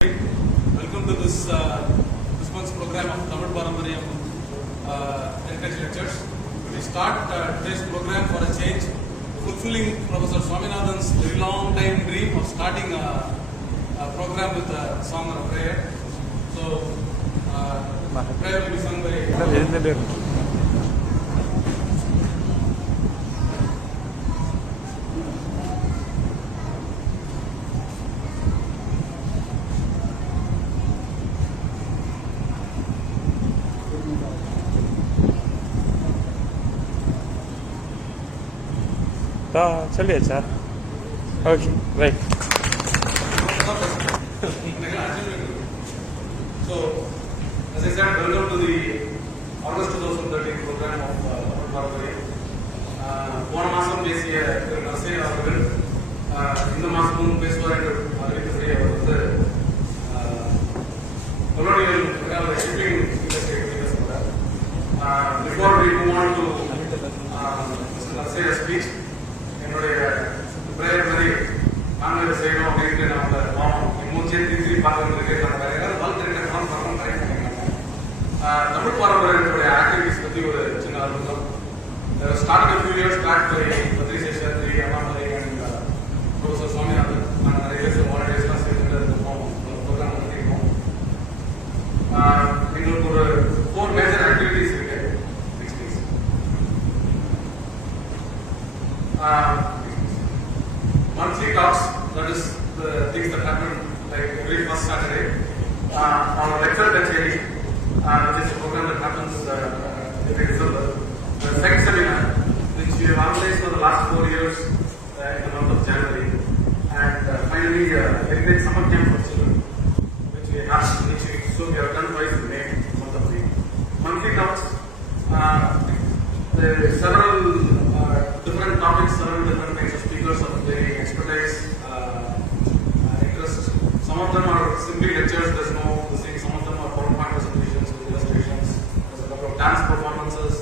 Welcome to this month's program of Tamil Parampariyam Heritage Lectures. We start today's program for a change, fulfilling Professor Swaminathan's very long time dream of starting a program with a song or a prayer. So, prayer will be sung by चलिए sir okay right So, as I said, welcome to the August 2013 program of Tamil Parampariyam. போன மாதம் பேசிய R A Narasiah அவர்கள் இந்த மாதமும் பேசுவார் என்று அறிவித்தபடி அவர் வந்து colonial shipping industry பற்றி பேசுகிறார். Before we move on to Mr. Narasiah's speech, என்னுடைய பிரேயர் மாதிரி நாங்கள் செய்யணும் அப்படின்னு நான் அந்த பாவம் மூச்சே திருப்பி பார்க்கறதுக்கு நான் வேற ஏதாவது வாழ்க்கை பண்ணணும் ட்ரை பண்ணிருக்கேன். தமிழ் பாரம்பரியத்துடைய ஆக்டிவிட்டிஸ் பற்றி ஒரு சின்ன அறிமுகம். Started a few years back by Patri Seshadri, Anamari and Professor Swaminathan. நாங்கள் நிறைய பேர் வாலண்டியர்ஸ்லாம் சேர்ந்து இருப்போம், ப்ரோக்ராம் பண்ணியிருக்கோம். எங்களுக்கு ஒரு 4 மேஜர் ஆக்டிவிட்டிஸ் இருக்கு. Monthly talks, that is the things that happen like every first Saturday. Our lecture kacheri, which is a program that happens every December. The second seminar, which we have organized for the last 4 years in the month of January. And finally, Heritage Summer Camp for Children, which we have each week. So we have done twice in May, month of May. Monthly talks, there are several different topics, several different kinds of speakers of varying expertise, interests. Some of them are simply lectures, there's no thing. Some of them are PowerPoint presentations with illustrations. There's a couple of dance performances,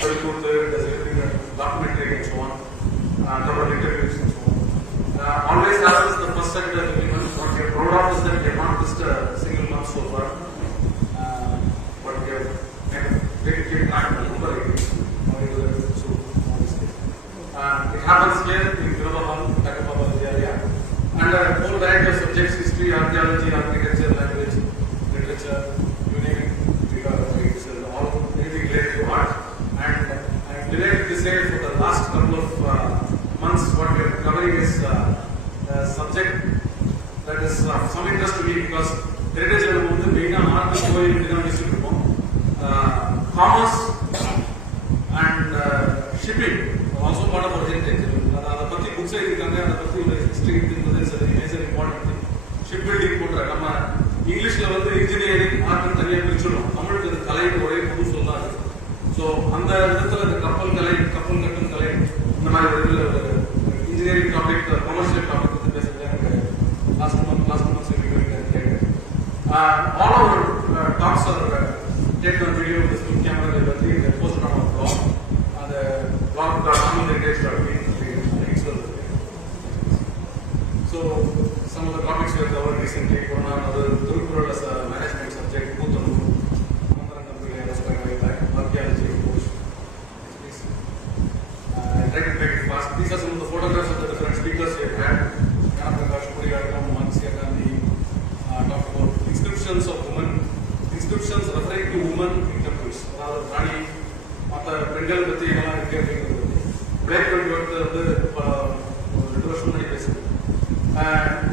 Kozhikode, there's everything, documentary and so on, a couple of interviews and so on. Always happens the first set of events. What we are proud of is that we have not missed a single month so far, but we have really kept track of the number of events. It happens here in Cromwellian area, and a whole variety of subjects: history, archaeology, architecture, language, literature, you name it. We are all anything related to art. And I am delighted to say for the last couple of months, what we are covering is a subject that is of some interest to me because heritage is the main art is going to commerce and shipping. Also part of our heritage. The patti books are in Kannada, the patti history is a major important thing. Shipbuilding போன்ற நம்ம இங்கிலீஷ்ல வந்து engineering art தனியா பிரிச்சிரோம். தமிழுக்கு அது கலை ஒரே பொது சொல்லாது. ஸோ அந்த விதத்தில் இந்த கப்பல் கலை, கப்பல் கட்டும் கலை, இந்த மாதிரி ஒரு இன்ஜினியரிங் டாபிக், கமர்ஷியல் டாபிக் பற்றி பேசுறது எனக்கு லாஸ்ட் மந்த் சொல்லிட்டு all our talks are taken on video with this new camera பற்றி posted on our blog. So, some of the topics we have covered recently, Periplus as a management subject, archaeology, of course. I tried to make it fast. These are some of the photographs of the different speakers we have had. Talked about inscriptions of women, inscriptions referring to women in temples. Rani, பெண்கள் பற்றி எல்லாம் இருக்கு அப்படிங்கிறது break பண்ணி வந்து 2 வருஷம் முன்னாடி பேசுது.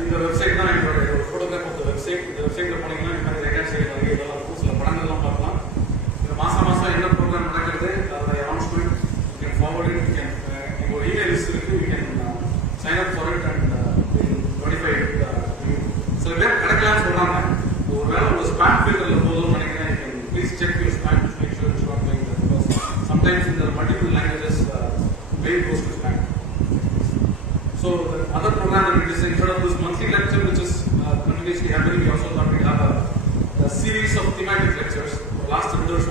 இந்த வெப்சைட் தான் என்னோட ஃபோட்டோகிராஃப் ஆஃப் த வெப்சைட். இந்த வெப்சைட்டில் போனீங்கன்னா இந்த ரைட் ஹேண்ட் சைடில் நிறைய இதெல்லாம் இருக்கும், சில படங்கள்லாம் பார்க்கலாம். இந்த மாதம் என்ன ப்ரோக்ராம் நடக்கிறது அதை announcement you can forward it. You can எங்கள் இமெயில் லிஸ்ட் இருக்குது, you can sign up for it and notify it. சில பேர் கிடைக்கலான்னு சொல்கிறாங்க. ஒரு வேலை ஒரு ஸ்பேம் ஃபீல்டில் போதும்னு நினைக்கிறேன். You can please check your spam to make sure it's not going there because sometimes in the multiple languages, mail goes to spam. So the other program that we did instead of this monthly lecture, which is continuously happening, we also thought we have a series of thematic lectures. Last 2 years,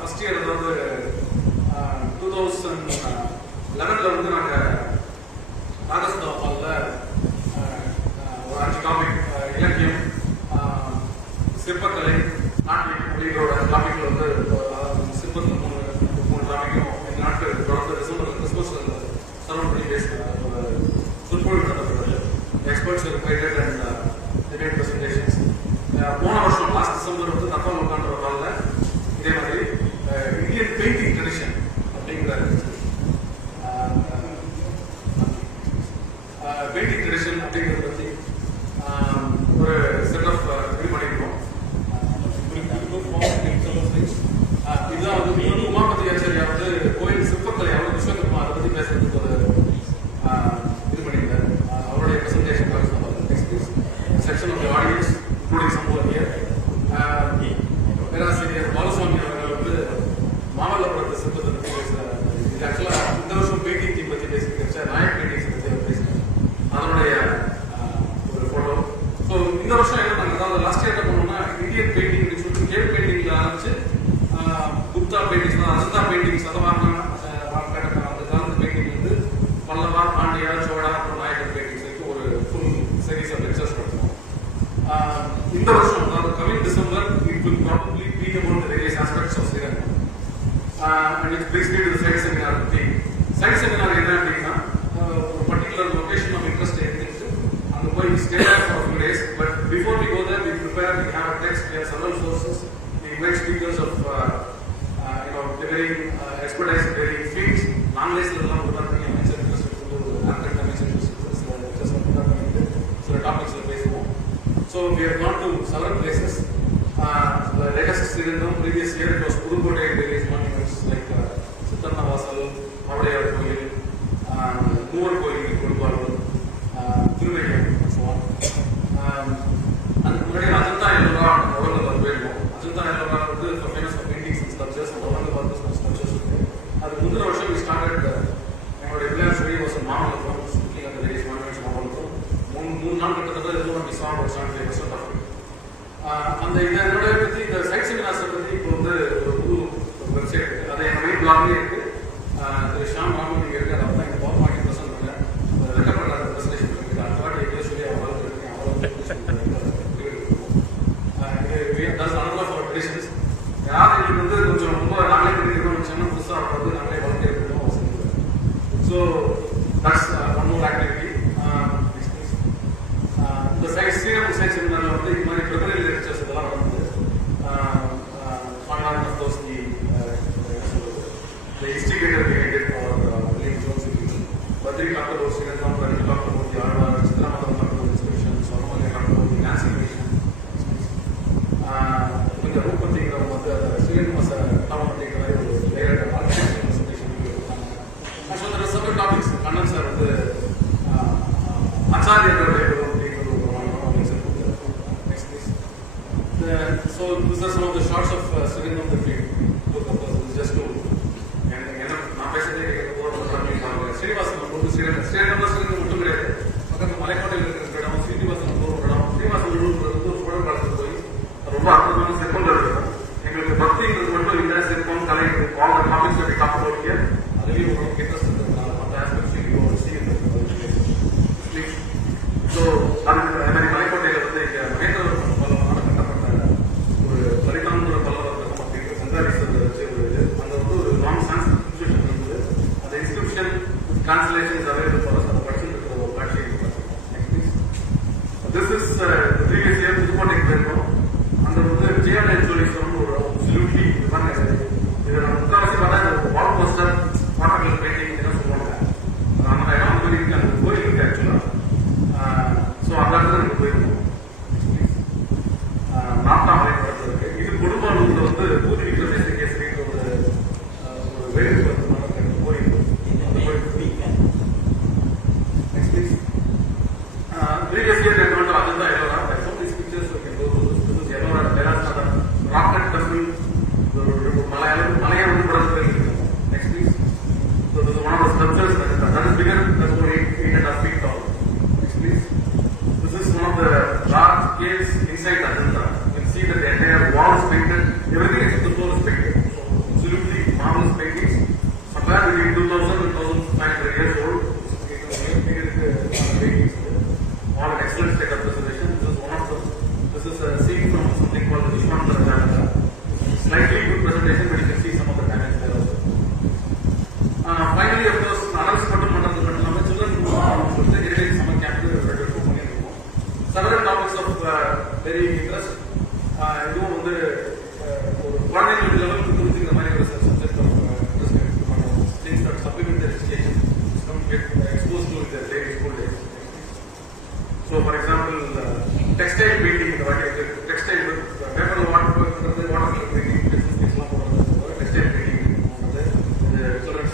first year, 2011, painting tradition அப்படிங்கிற painting tradition அப்படிங்கிறத பற்றி ஒரு set of இது பண்ணியிருக்கோம். இதுதான் வந்து உமாபதி ஆச்சாரியா வந்து கோயில் சிற்பக்கலையாவது விஸ்வகர்மா அதை பற்றி பேசுறதுக்கு ஒரு இது பண்ணியிருந்தார். அவருடைய presentation section of the audience including some over here. பேராசிரியர் பாலசுவாமி அவர்கள் வந்து மாமல்லபுரத்து சிற்பத்தை பற்றி பேசுகிறார். இது ஆக்சுவலாக இந்த வருஷம் பெயிண்டிங் டீம் பற்றி பேசியிருக்க நாயக் பெயிண்டிங்ஸ் பற்றி அவர் பேசுகிறார். அதனுடைய ஒரு ஃபோட்டோ. ஸோ இந்த வருஷம் என்ன பண்ணாங்க, அதாவது லாஸ்ட் இயர் என்ன பண்ணோம்னா இந்தியன் பெயிண்டிங் சொல்லிட்டு கேவ் பெயிண்டிங்ல ஆரம்பிச்சு குப்தா பெயிண்டிங்ஸ், அஜந்தா பெயிண்டிங்ஸ், சதவாகன அந்த காலத்து பெயிண்டிங் வந்து பல்லவா, பாண்டியா, சோழா அப்புறம் நாயக்கர் பெயிண்டிங்ஸ் இருக்கு ஒரு ஃபுல் சீரீஸ் ஆஃப் லெக்சர்ஸ் நடத்துவோம். இந்த வருஷம் அதாவது coming December it will probably be about the various aspects of Sri Lanka. And it brings me to the side seminar பத்தி. சைட் செமினார் என்ன அப்படின்னா ஒரு பர்டிகுலர் லொகேஷன் ஆஃப் இன்ட்ரெஸ்ட் எடுத்துட்டு அங்கே போய் stay for a few days. But before we go there, we prepare, we have a text, we have several sources, we invite speakers of varying expertise, varying fields. Non-less எல்லாம் கொடுத்தாங்க அமைச்சர் interest architect அமைச்சர் சில டாபிக்ஸ்ல பேசுவோம். So we have gone to several places. The latest Srirangam, previous year it was Kozhikode, various monuments like Sittanna Vasal, Avadiyar Koil, Moor Koil, Kodupalur, Thiruvaiyam and so on. And Ajanta Ellora, Aurangabad போயிருக்கோம். Ajanta Ellora வந்து famous for paintings and sculptures, and Aurangabad was sculptures இருக்கு. அது முந்தின வருஷம் we started எங்களுடைய விளையாட்டு சொல்லி was a Mamallapuram, looking at the various monuments Mamallapuram. மூணு நாள் கிட்டத்தட்ட இதுவும் we saw about 75% of it. அந்த இதோட பற்றி இந்த சைட் செமினார்ஸை பற்றி இப்போ வந்து ஒரு புது வெப்சைட் இருக்குது. அது எங்கள் மெயின் பிளாக்லேயே இருக்குது. திரு ஷாம் ராமன் இங்கே இருக்குது. அதை தான் இந்த பவர் பாயிண்ட் ப்ரெசென்ட் பண்ணேன். ரெக்கார்ட் பண்ணுற ப்ரெசன்டேஷன் இருக்குது. அந்த வாட்டி எங்கேயோ சொல்லி அவங்க வளர்த்து இருக்கேன். அவ்வளோ ட்ரெடிஷன்ஸ் யார் எங்களுக்கு வந்து கொஞ்சம் ரொம்ப நாங்களே பண்ணியிருக்கோம் சொன்னால் புதுசாக வந்து நாங்களே வளர்த்து இருக்கணும் அவசியம் இல்லை. So that's one more activity. இந்த ஸ்ரீரங்கம் சைட் செமினாரில் வந்து இது மாதிரி ப்ரிப்பரரி லெக்சர்ஸ் இதெல்லாம் வந்து the instigator behind it or William Jones Badri talked about Srirangam, Ravi talked about the Alvar, Chitramadam talked about inscription, Solomon talked about the Nancy mission. இந்த ரூபத்திங்கிற வந்து ஸ்ரீரங்கம் டாமத்திங்கிற மாதிரி ஒரு லேயர் ஆர்கிடெக்சர் பிரசன்டேஷன் கொடுத்தாங்க. So there are several topics. Kannan sir வந்து ஆச்சாரியர்களுடைய so these are some of the shots of Srirangam that we took up. This is just to நான் பேசுறதே ஸ்ரீனிவாசன் போட்டு ஸ்ரீரங்கம் மட்டும் கிடையாது, பக்கத்து மலைக்கோட்டையில் இருக்கிற இடம் ஸ்ரீனிவாசன் ஒரு இடம். ஸ்ரீனிவாசன் ஒரு புழல் காலத்துக்கு போய் ரொம்ப அற்புதமான சிற்பங்கள் இருக்கும். எங்களுக்கு பக்திங்கிறது மட்டும் இல்லை, சிற்பம், கலை, all the topics that we talk about here, அதுலேயும் உங்களுக்கு இன்ட்ரெஸ்ட் இருக்கிறதுனால மற்ற ஆஸ்பெக்ட்ஸ் ஸோ அதுக்கு அதே மாதிரி மலைக்கோட்டையில் வந்து மகேந்திரவர்மன் பல்லவனால கட்டப்பட்ட ஒரு பரிதாமபுர பல்லவர்க்கம் அப்படிங்கிற சங்காரிசத்தை வச்சு ஒரு இது அங்கே வந்து ஒரு லாங் சான்ஸ்கிரிப்ஷன் இருந்தது. அந்த இன்ஸ்கிரிப்ஷன் டிரான்ஸ்லேஷன்ஸ் அவைலபிள் ஃபார் அதை படிச்சுட்டு ஒரு காட்சி. திஸ் இஸ் ப்ரீவியஸ் இயர் புதுக்கோட்டைக்கு போயிருக்கோம். அங்கே வந்து ஜியாலஜி சொல்லிசோம்னு ஒரு அப்சல்யூட்லி இதை நம்ம முக்கால்வாசி பார்த்தா வால் போஸ்டர் வாட்டர் பெயிண்டிங் என்ன சொல்லுவாங்க. அந்த இடம் அந்த மாதிரி இருக்கு, அந்த கோயில் இருக்கு ஆக்சுவலாக. ஸோ அந்த இடத்துல நம்ம போயிருக்கோம். நாட்டாமலை படத்தில் இருக்கு. இது கொடும்பாலூர்ல வந்து பூதி விக்ரமேஸ்வரேஸ்வரிங்கிற ஒரு வேறு கோயில். Next please. ப்ரீவியஸ் இயர் ரெண்டு Ajanta Ellora these pictures Ellora Kailasanathan rock cut temple மலையை வந்து படத்தில் இருக்கு. Next please. So this is one of the sculptures that is bigger, that's about 8.5 feet tall. Next please. This is one of the large caves inside the Ajanta. You can see that the entire wall is painted, everything except the floor is painted. So absolutely marvelous paintings.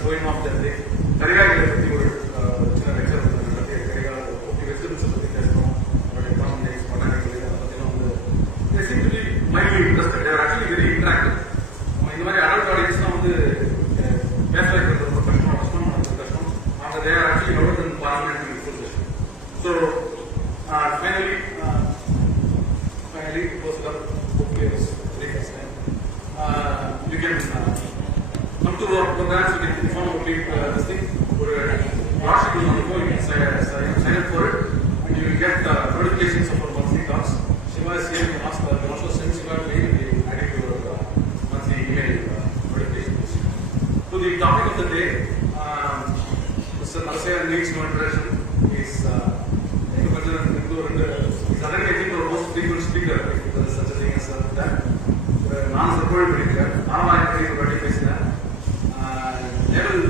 going off that day. கரிகாலத்தை பற்றி ஒரு சின்ன lecture நடத்தி கரிகால 50 வெஜிடபிள்ஸை பற்றி பேசணும், அவருடைய economics botanical அதை பற்றிலாம் வந்து they seem to be mildly interested. They are actually very interactive. இந்த மாதிரி அடல்ட் ஆடியன்ஸ்லாம் வந்து பேச வைக்கிறது ரொம்ப கஷ்டம், கஷ்டம். அவங்க they are actually louder than parliament in full session. So finally close it up. Hopefully it was very first time. You can come to our programs, you can inform about this thing. ஒரு article on you can sign up for it and you will get notifications of our monthly talks. Shiva is here, you can ask, you can also send Shiva a mail and we will add it to your monthly email notifications. So the topic of the day, Mr. Narasiah needs no introduction. He is suddenly I think our most frequent speaker, if there is such a thing as that. நான் சொற்பொழி படிக்கிறேன், நாமாயணத்தை பற்றி பேசினேன், naval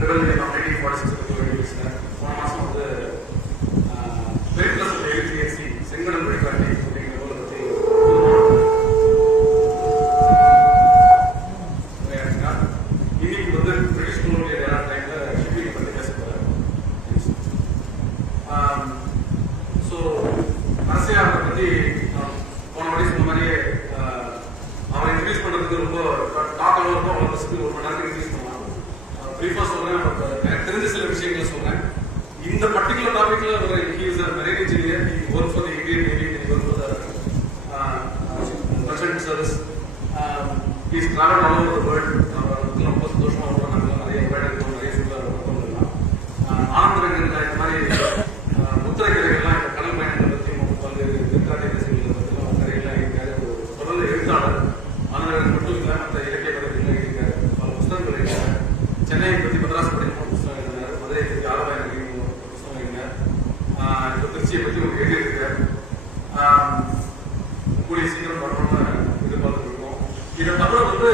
revolution of 1946 பற்றி பேசினேன். போன மாதம் வந்து Periplus Erythrean Sea செங்கடல் வழிகாட்டி அப்படிங்கிற நூலை பற்றி இன்னைக்கு வந்து பிரிட்டிஷ் colonial டைம்ல ஷிப்பிங் பற்றி பேச போகிறேன். ஸோ நரசியா பற்றி போன வாட்டி சொன்ன மாதிரியே அவரை இன்க்ரீஸ் பண்ணுறதுக்கு ரொம்ப டாக் ரொம்ப வளர்றதுக்கு ஒரு மணி நேரத்துக்கு இன்க்ரீஸ் பண்ணலாம். ப்ரீஃபாக சொல்கிறேன், எனக்கு தெரிஞ்ச சில விஷயங்களை சொல்கிறேன். இந்த பர்டிகுலர் டாபிக்ல ஒரு he is a marine engineer, he worked for the Indian Navy, he worked for the Russian service. He is traveled all over the world. ரொம்ப சந்தோஷமா நாங்கள் நிறைய வேடங்கள் நிறைய சொல்லலாம். ஆனந்தரங்கள் இந்த மாதிரி முத்திரைக்கரைகள்லாம் இந்த கடல் பயணங்களை பற்றி பல்வேறு எதிர்காட்டிய ரசிகர்களை பற்றிலாம் கரையெல்லாம் இருக்காரு. ஒரு தொடர்ந்து எழுத்தாளர் ஆனந்தரங்கள் மட்டும் இல்லை, மற்ற இலக்கிய பதவிகள் இருக்காரு, பல புத்தகங்கள் இருக்காரு. சென்னையை பற்றி மதராஸ் படிக்கும் புத்தகம் எழுதினார், மதுரையை பற்றி ஆலவாய் புத்தகம் எழுதினார், இப்போ திருச்சியை பற்றி ஒரு எழுதியிருக்கார். கூடிய சீக்கிரம் வரணும்னு எதிர்பார்த்துருக்கோம். இதை தவிர வந்து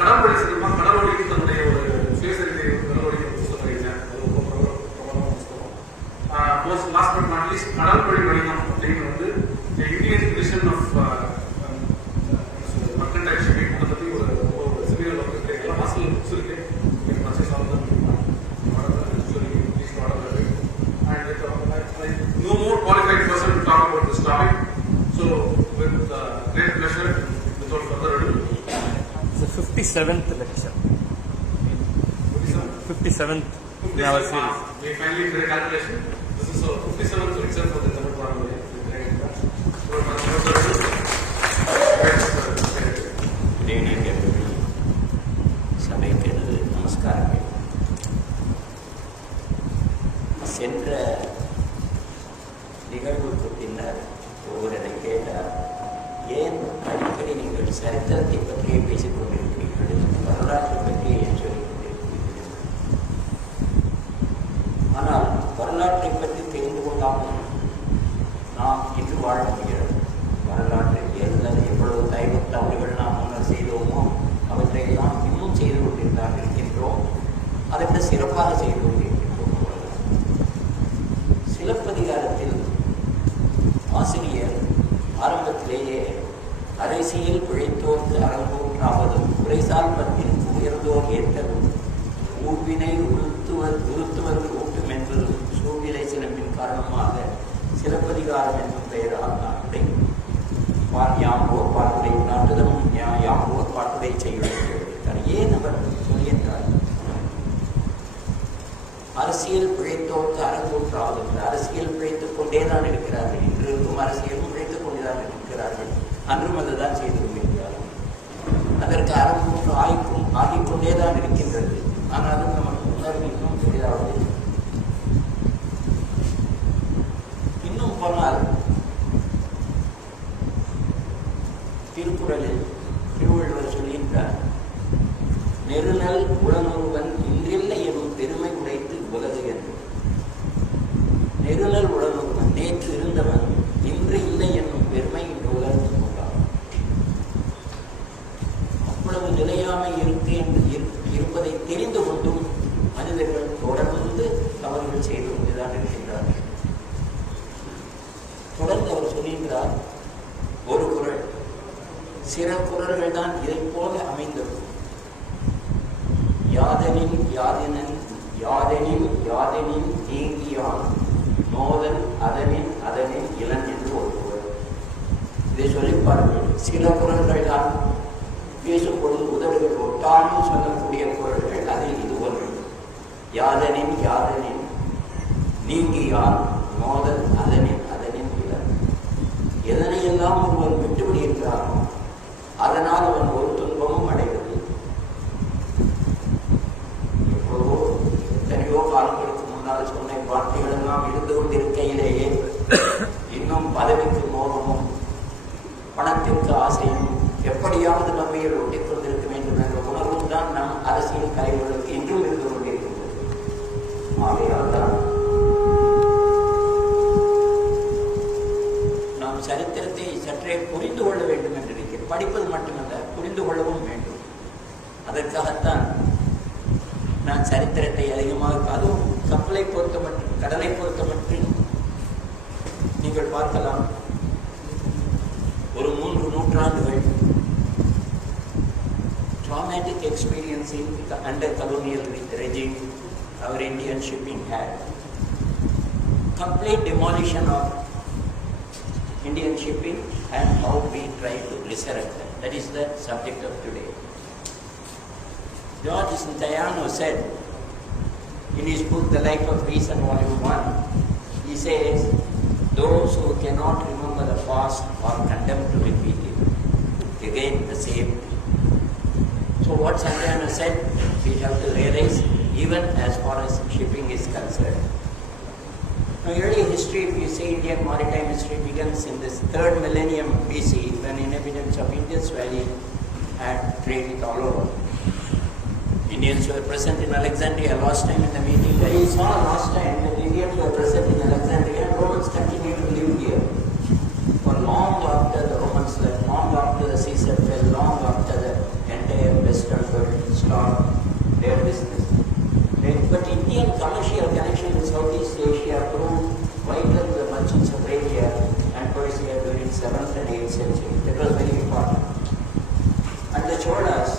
கடற்படை சினிமா கடலோடி தன்னுடைய ஒரு சுயசரிதை கடலோடி புத்தகம் எழுதினார். அது ரொம்ப பிரபலமான புத்தகம். லாஸ்ட் பட் நாட் லீஸ்ட் கடற்படை வணிகம் அப்படின்னு வந்து Indian edition of mercantile shipping அதை பற்றி ஒரு சிமிலர் ஒர்க் எல்லாம் ஹாஸ்டல் புக்ஸ் இருக்கு. பர்ச்சேஸ் ஆகும் and no more qualified person to talk about this topic. So with great pleasure, without further ado, it's the 57th lecture. 57th in our series. We finally did a calculation. This is a 57th lecture for the Tamil Parliament. Good evening, everybody. சபைக்கு நமஸ்காரங்கள். சென்ற நிகழ்வுக்கு பின்னர் ஒருவரை கேட்டார், ஏன் அடிக்கடி நீங்கள் சரித்திரத்தை பற்றியே பேசிக் கொண்டிருக்கிறீர்கள், வரலாற்றை பற்றியே ஏன் சொல்லிக் கொண்டிருக்கிறீர்கள்? ஆனால் வரலாற்றை பற்றி தெரிந்து கொள்ளாமல் நாம் இன்று வாழ முடியாது. வரலாற்றில் எவ்வளவு தவறுகள் நாம் முன்னர் செய்தோமோ அவற்றையெல்லாம் இன்னும் செய்து கொண்டிருந்தான் இருக்கின்றோம். அதை விட சிறப்பாக செய்து கொண்டிருக்கின்றோம். சிலப்பதிகாரத்தில் ஆசிரியர் ஆரம்பத்திலேயே அரசியல் பிழைத்தோர்க்கு அறங்கூற்றாவதும் குறைசால் பத்தின் உயர்ந்தோர் ஏற்றலும் ஊழ்வினை உறுத்துவது ஊட்டும் என்பது சூழ்நிலை சிலம்பின் காரணமாக சிலப்பதிகாரம் என்னும் பெயரால் நாட்டை யாம்போர் பாட்டுரை நாட்டுதம் யாம்போர் பாட்டுரை செய்கிறார். ஏன் அவர் சொல்கின்றார்? அரசியல் பிழைத்தோர்க்கு அறங்கூற்றாவது. அரசியல் பிழைத்துக் கொண்டேதான் இருக்கிறார்கள். இன்று இருக்கும் அரசியலும் பிழைத்துக் கொண்டுதான் இருக்கிறார்கள். அன்றும் அதுதான் செய்து கொண்டிருக்கிறார்கள். அதற்கு அறங்கூற்று ஆகிக்கொண்டேதான் இருக்கின்றது. ஆனாலும் நமக்கு உணர்வு இன்னும் பெரிதாவது. இன்னும் போனால் திருக்குறளில் திருவள்ளுவர் சொல்கின்றார், நெருநல் உடனொருவன் இன்றில்லை எனும் பெருமை உடைத்து உலகு என்று. நெருநல் உடனொருவன் நேற்று இருந்தவன் இன்று இல்லை என்னும் பெருமை இன்று உலர்ந்து கொண்டான். அவ்வளவு நிலையாமை இருப்பதை தெரிந்து கொண்டும் மனிதர்கள் தொடர்ந்து தவறுகள் செய்து கொண்டுதான் இருக்கின்றார்கள். தொடர்ந்து அவர் சொல்கின்றார், ஒரு குறள், சில குறள்கள் தான் இதை போல அமைந்தது. யாதனின் யாதனின் யாதனின் யாதனின் நீங்கியான் நோதன் அதனின் அதனின் இளன் என்று ஒரு குரல். இதை சொல்லி பாருங்கள். சில குரல்கள் தான் பேசும் பொழுது உதடுகள் ஒட்டாமல் சொல்லக்கூடிய குரல்கள். அதில் இது ஒன்று. யாதனின் யாதனின் நீங்கியான் நோதன் அதனின் அதனின் இளன். எதனையெல்லாம் ஒருவன் விட்டுவிடுகிறானோ அதனால் அவன் ஒரு துன்பமும் அடைவது. எப்போதோ எத்தனையோ காலங்களுக்கு முன்னால் சொன்ன வார்த்தைகள் எல்லாம் இருந்து கொண்டிருக்கையிலேயே இன்னும் பதவிக்கு மோகமும் பணத்திற்கு ஆசையும் எப்படியாவது நம்மையில் ஒட்டிக் கொண்டிருக்க வேண்டும் என்ற உணர்வும் தான் நம் அரசியல் கலைகளுக்கு இன்றும் இருந்து கொண்டிருக்கின்றது. ஆகையால் தான் நாம் சரித்திரத்தை சற்றே புரிந்து கொள்ள வேண்டும் என்று இருக்கிறேன். படிப்பது மட்டுமல்ல, புரிந்து கொள்ளவும் வேண்டும். அதற்காகத்தான் நான் சரித்திரத்தை அதிகமாக, அதுவும் கப்பலை பொறுத்த மட்டும், கடலை பொறுத்த மட்டும் நீங்கள் பார்க்கலாம். ஒரு 3 நூற்றாண்டுகள் traumatic experience under colonial regime our Indian shipping had. Complete demolition of Indian shipping and how we try to resurrect them. That is the subject of today. George Santayana said in his book The Life of Reason Volume 1, he says, those who cannot remember the past are condemned to repeat it. Again the same thing. So what Santayana said, we have to realize, even as far as shipping is concerned. Now, early history, if you say Indian maritime history, begins in this 3rd millennium BC, when inhabitants of Indus Valley had traded all over. Indians were present in Alexandria. Last time in the meeting, we saw last time that Indians were present in Alexandria and Romans continued to live here. For long after the Romans left, long after the Caesar fell, long after the entire Western world stopped their business. But Indian commercial connection with Southeast Asia proved vital to the merchants of Arabia and Persia during 7th and 8th century. That was very important. And the Cholas,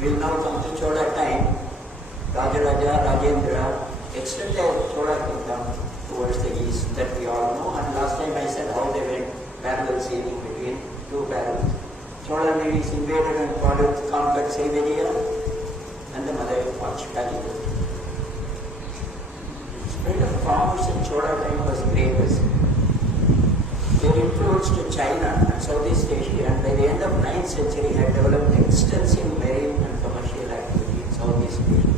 will now come to Chola time. Rajaraja, Rajendra extended Chola kingdom towards the east, that we all know. And last time I said how they went parallel sailing between 2 barrels. Chola navies invaded and conquered Siberia and the mother of Kozhikode. Spread of commerce in Chola time was greatest. Their influence to China and Southeast Asia, and by the end of 9th century had developed extensive marine and commercial activity in Southeast Asia.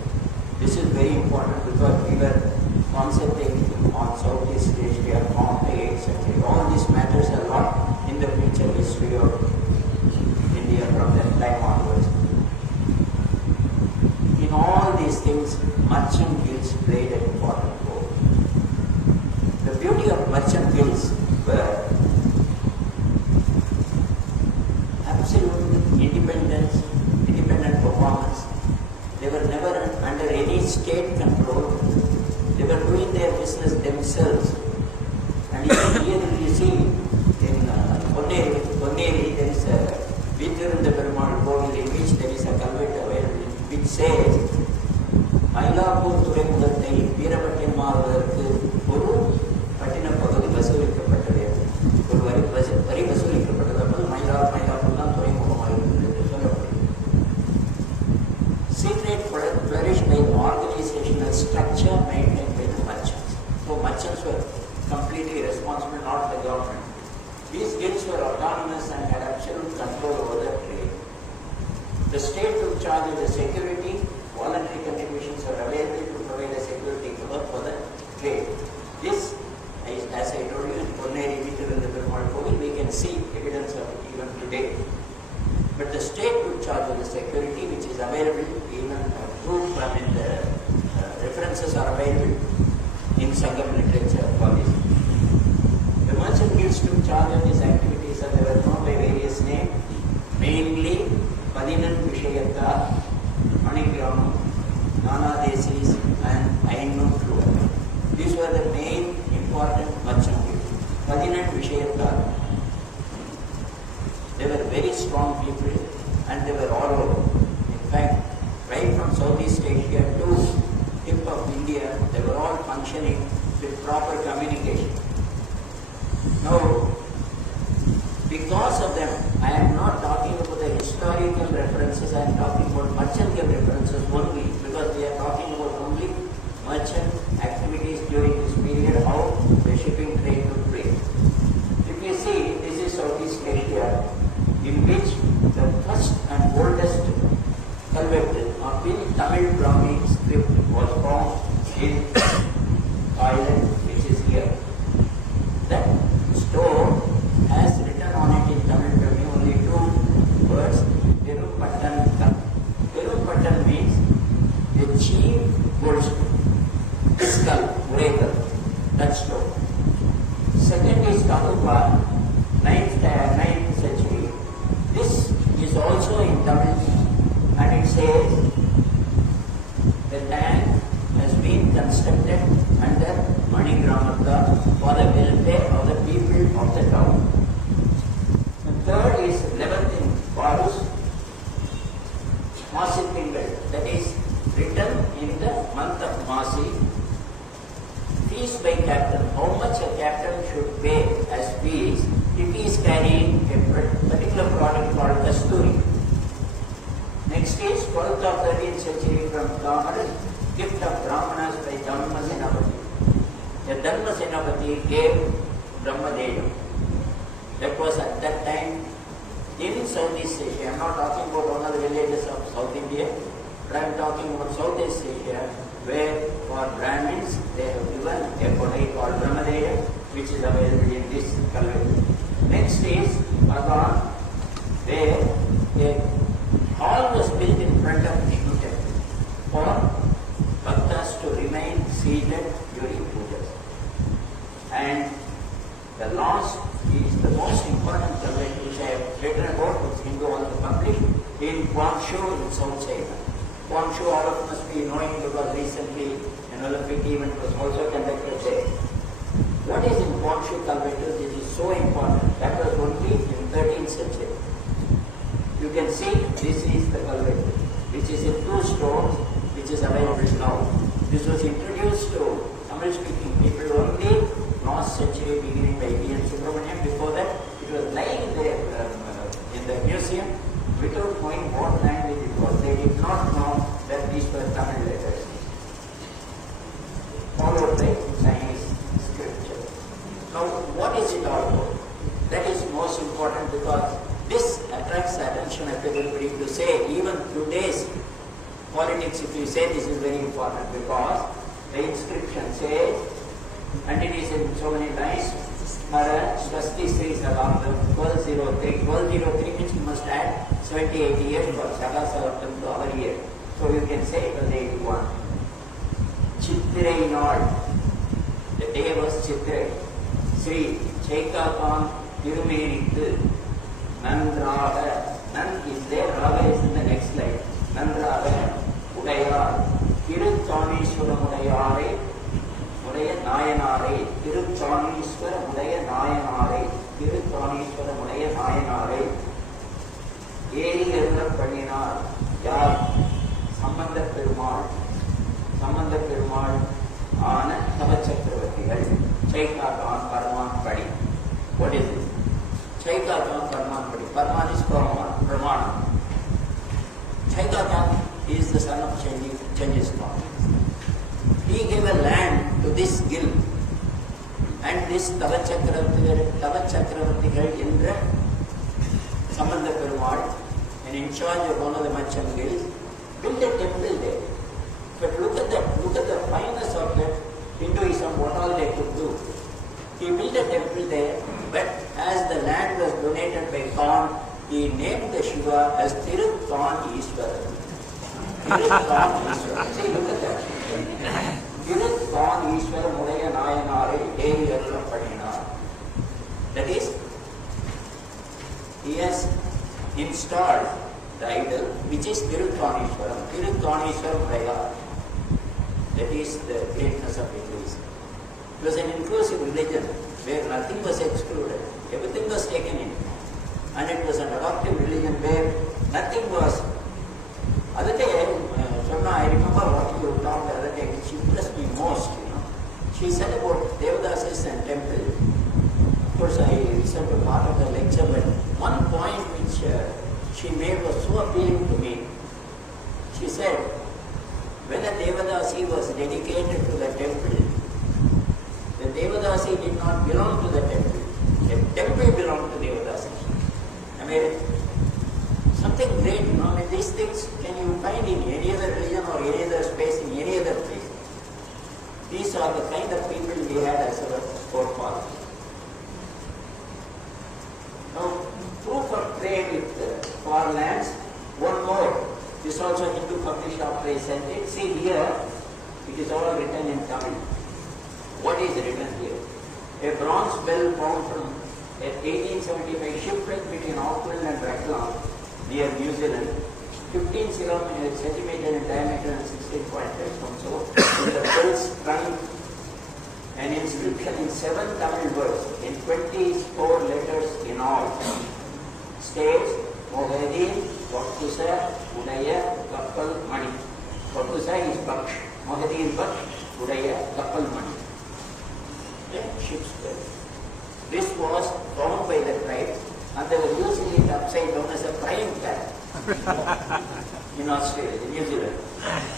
This is very important because we were concentrating on Southeast Asia from the 8th century. All this matters a lot in the future history of India from that time onwards. In all these things, merchant guilds played an important role. The beauty of merchant guilds were absolute independent performance. They were never under any state control. They were doing their business themselves. And even here you see in Konneri, there is a Erythrean Sea in which there is a culvert available, which says, Mylapore துறைமுகத்தை வீரப்பட்டினமாவதற்கு ஒரு பட்டின பகுதி வசூலிக்கப்பட்டது. ஒரு வரி வசூலிக்கப்பட்டது. அப்போது மயிலாப்பூர் தான் துறைமுகமாக இருந்தது என்று சொல்லப்படுகிறது. Secret flourished by organizational structure maintained by the merchants. So merchants were completely responsible, not the government. These guilds were autonomous and had absolute control over the trade. The state took charge of the security. Voluntary contributions are available to provide a security cover for the trade. This, as I told you, in Konneri, in the Periplus, we can see evidence of it even today. But the state took charge of the security, which is available, even proof from the references are available in Sangam literature for this. The merchant guilds took charge of these activities and they were known by various names, mainly Padinan Vishayata, Manigramam, Nanadesis and Ainun Kluwa. These were the main important merchant guilds. Padinan Vishayata, they were very strong people and they were all over. In fact, right from Southeast Asia to tip of India, they were all functioning with proper communication. Now, because of them, I am not talking about the historical references, I am talking about merchantable references only, because we are talking about only merchant activities during this period, how the shipping trade took place. If you see, this is Southeast Asia, in which the first and oldest culvert of in Tamil Brahmi script was found in Thailand, which is here. That stone has written on it in Tamil Brahmi only two words, Perupattan. Perupattan means the chief goldsmith, skull, breaker, that stone. Second is Kakupa, 9th century. This is also in Tamil, and it says the tank has been constructed under Manigramatha for the welfare of the people of the town. The third is 11th in Varus, Masi Pingal, that is written in the month of Masi. Fees by captain, how much a captain should pay as fees if he is carrying a particular product called Kasturi. Next is 12th or 13th century from Tamil, gift of Brahmanas by Dhamma Senapati. The Dhamma Senapati gave Brahmadeva. That was at that time in Southeast Asia. I am not talking about one of the villages of South India, but I am talking about Southeast Asia, where for Brahmins they have given a body called Brahmadeva, which is available in this culvert. Next is Agan, where a hall was built in front of the temple for bhaktas to remain seated during pujas. And the last is the most important culvert which I have written about, which can go on the public, in Guangzhou in South China. Guangzhou, all of us must be knowing because recently an Olympic event was also conducted there. What is in Guangzhou culvert? It is so important. That was only in 13th century. You can see this is the culvert, which is in two stones, which is available now. This was introduced to Tamil-speaking people only last century, beginning by E.N. Subramanian. Before that, it was lying there in the museum without knowing what language it was. They did not know that these were Tamil letters, followed by Chinese scripture. Now, what is it all about? That is most important because this attracts the attention of everybody to say, even today's politics, if you say this is very important because the inscription says, and it is in so many lines, Swasti Sri Salamdam 1203. 1203 means you must add 78 years for Saga Salamdam to our year. So you can say it was 81. Chittirai Nod. The day was Chittirai. Sri Chaikakan Tirumenitu Nandraga. Nan is there, Raga is in the next slide. Nandraga Udayar Tiruthanishwara Udayare Mudaya Nayanare Tiruthanishwara Mudaya Nayanare Tiruthanishwara Mudaya Nayanare Eri Erla Padinar Yar Sambandha Perumal Ana Tavachakravartigal Chaikakan Paraman Padi. What is this? Chaikakan Paraman Padi. Paraman is Pramana. Chaikakan is the son of Genghis Khan. He gave a land to this guild, and this Tavachakravartigal in the Sambandha Perumal, and in charge of one of the merchant guilds, built a temple there. But look at the fineness of that Hinduism, what all they could do. He built a temple there, but as the land was donated by Khan, he named the Shiva as Tiruthan Ishwara. Tiruthan Ishwara. See, look at that. Tiruthan Ishwara Mudaya Nayanare Eri Erla Padinar. That is, he has installed the idol, which is Tiruthanishwaram. Tiruthanishwaram Mudaya. That is the greatness of Hinduism. It was an inclusive religion where nothing was excluded. Everything was taken in. And it was an adoptive religion where nothing was. Other day, I Devadasi was dedicated to the temple. The Devadasi did not belong to the temple. The temple belonged to Devadasi. I mean, something great, you know. I mean, these things can you find in any other religion or any other space, in any other place. These are the kind of people we had as our forefathers. Now, proof of trade with foreign lands, one more. This also Hindu published after I sent it. See here, it is all written in Tamil. What is written here? A bronze bell found from a 1875 shipwreck between Auckland and Draconian near New Zealand, 15 centimeter in diameter and 16.5 from so. In the bell strung an inscription in 7 Tamil words, in 24 letters in all, states Mohadin, Vakkusa, Udaya, Kappal, Mani. Vakkusa is Baksh, Mohadin Baksh, Udaya, Kappal, Mani. Ship's bell. This was found by the tribe and they were using it upside down as a frying pan in Australia, in New Zealand.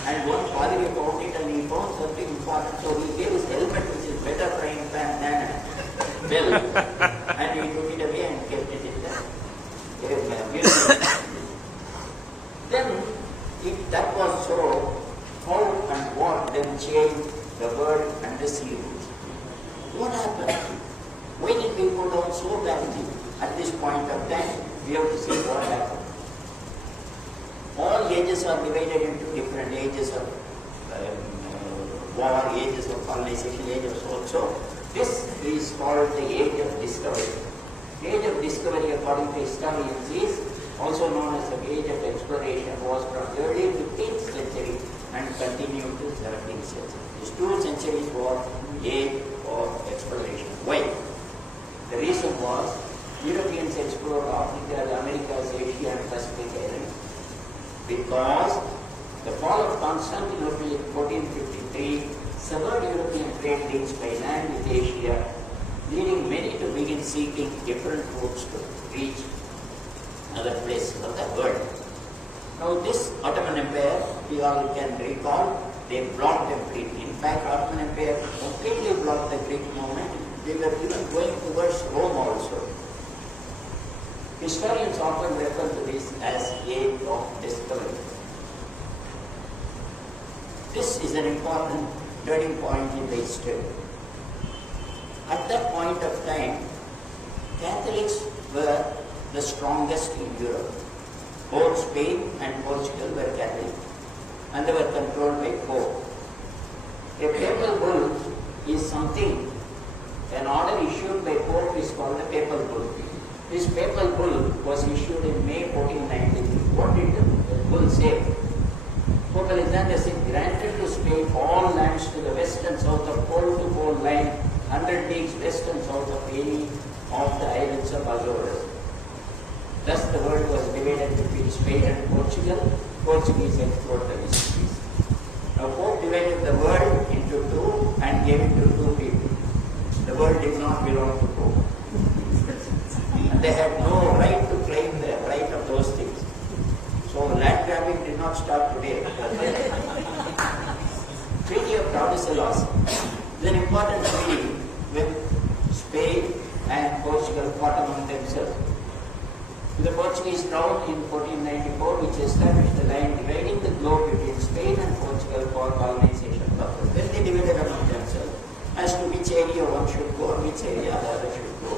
And one Padri found it and he found something important, so he gave his helmet, which is better frying pan than a bell, and he took it away and kept it in the museum. Then, if that was so, how and what then changed the word and the sea route? What happened? Why did we go down so badly at this point of time? We have to see what happened. All ages are divided into different ages of war, ages of colonization, ages also. This is called the age of discovery. The age of discovery, according to historians, is also known as the age of exploration, was from early 15th century and continued to 17th century. These 2 centuries were age of exploration. Why? The reason was Europeans explored Africa, the Americas, Asia and Pacific Islands because the fall of Constantinople in 1453 severed European trade links by land with Asia, leading many to begin seeking different routes to reach other places of the world. Now this Ottoman Empire, we all can recall, they blocked completely. In fact, Ottoman Empire completely blocked the Greek movement. They were even going towards Rome also. Historians often refer to this as age of discovery. This is an important turning point in the history. At that point of time, Catholics were the strongest in Europe. Both Spain and Portugal were Catholic, and they were controlled by Pope. A papal bull is something, an order issued by Pope is called a papal bull. This papal bull was issued in May 1493. What did the bull say? Pope Alexander said, granted to Spain all lands to the west and south of pole to pole line, 100 leagues west and south of any of the islands of Azores. Thus the world was divided between Spain and Portugal. Portuguese explored the East. Now Pope divided the world into 2 and gave it to 2 people. The world did not belong to Pope. And they had no right to claim the right of those things. So land grabbing did not start today. Treaty of Tordesillas is an important treaty with Spain and Portugal fought among themselves. The Portuguese crown in 1494, which established the line dividing the globe between Spain and Portugal for colonization purposes. Then they divided among themselves as to which area one should go and which area the other should go.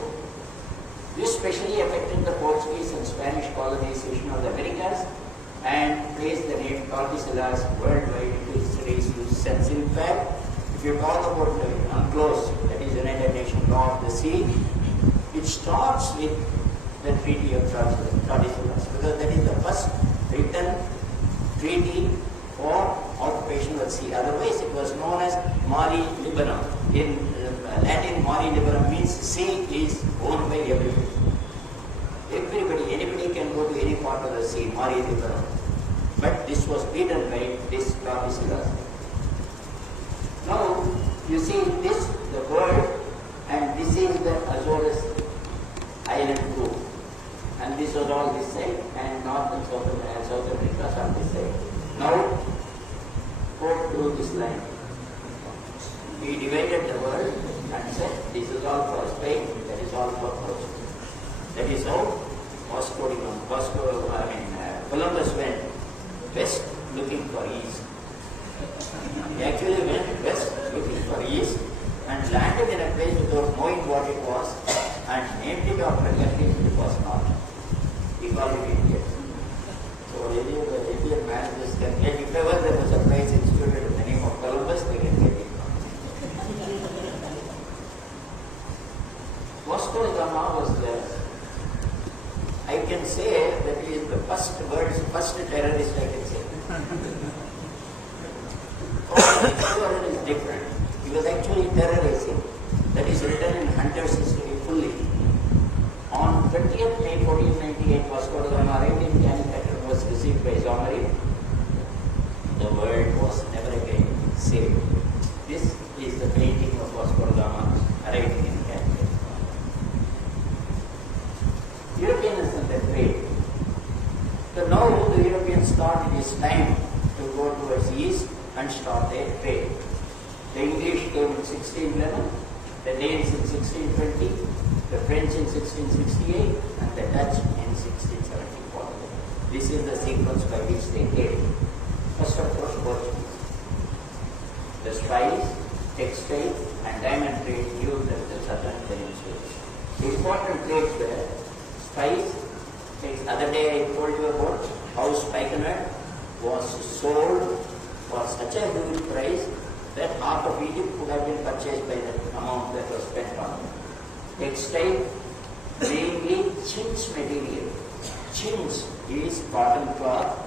This specially affected the Portuguese and Spanish colonization of the Americas and placed the name Tordesillas worldwide into history's sense. In fact, if you talk about the UNCLOS, that is United Nations Law of the Sea, it starts with the Treaty of Tordesillas, because that is the first written treaty for occupation of sea. Otherwise, it was known as Mare Liberum. In Latin, Mare Liberum means sea is owned by everybody. Everybody, anybody can go to any part of the sea, Mare Liberum. But this was beaten by this Tordesillas. Now, you see this, the world, and this is the Azores island group. And this was all this side, and North and South America are this side. Now, Pope drew this line. He divided the world and said, this is all for Spain, that is all for Portugal. That is how Columbus went west looking for east. He actually went west looking for east and landed in a place without knowing what it was and named it after a place it was not. He called it India. So the Indian man just can get, if ever there was a place instituted in the name of Columbus, they can get it. Vasco Da Gama was there. I can say that he is the first terrorist, I can say. All is different. He was actually terrorizing. That is written in Hunter's history fully. On 20th May 1498, Vasco Da Gama arrived in Calicut and was received by Zomari. The world was never again saved. This is the painting of Vasco Da Gama arriving in Calicut. Europeans and the trade. So now the Europeans thought it is time to go towards east and start their trade. The English came in 1611, the Danes in 1620, the French in 1668, and the Dutch in 1674. This is the sequence by which they came. First of course, Portuguese. The spice, textile, and diamond trade used as the southern peninsulas. The important trades were spice. The other day I told you about how spikenard was sold for such a huge price that half of Egypt could have been purchased by the amount that was spent on it. Textile, mainly chintz material. Chintz is cotton cloth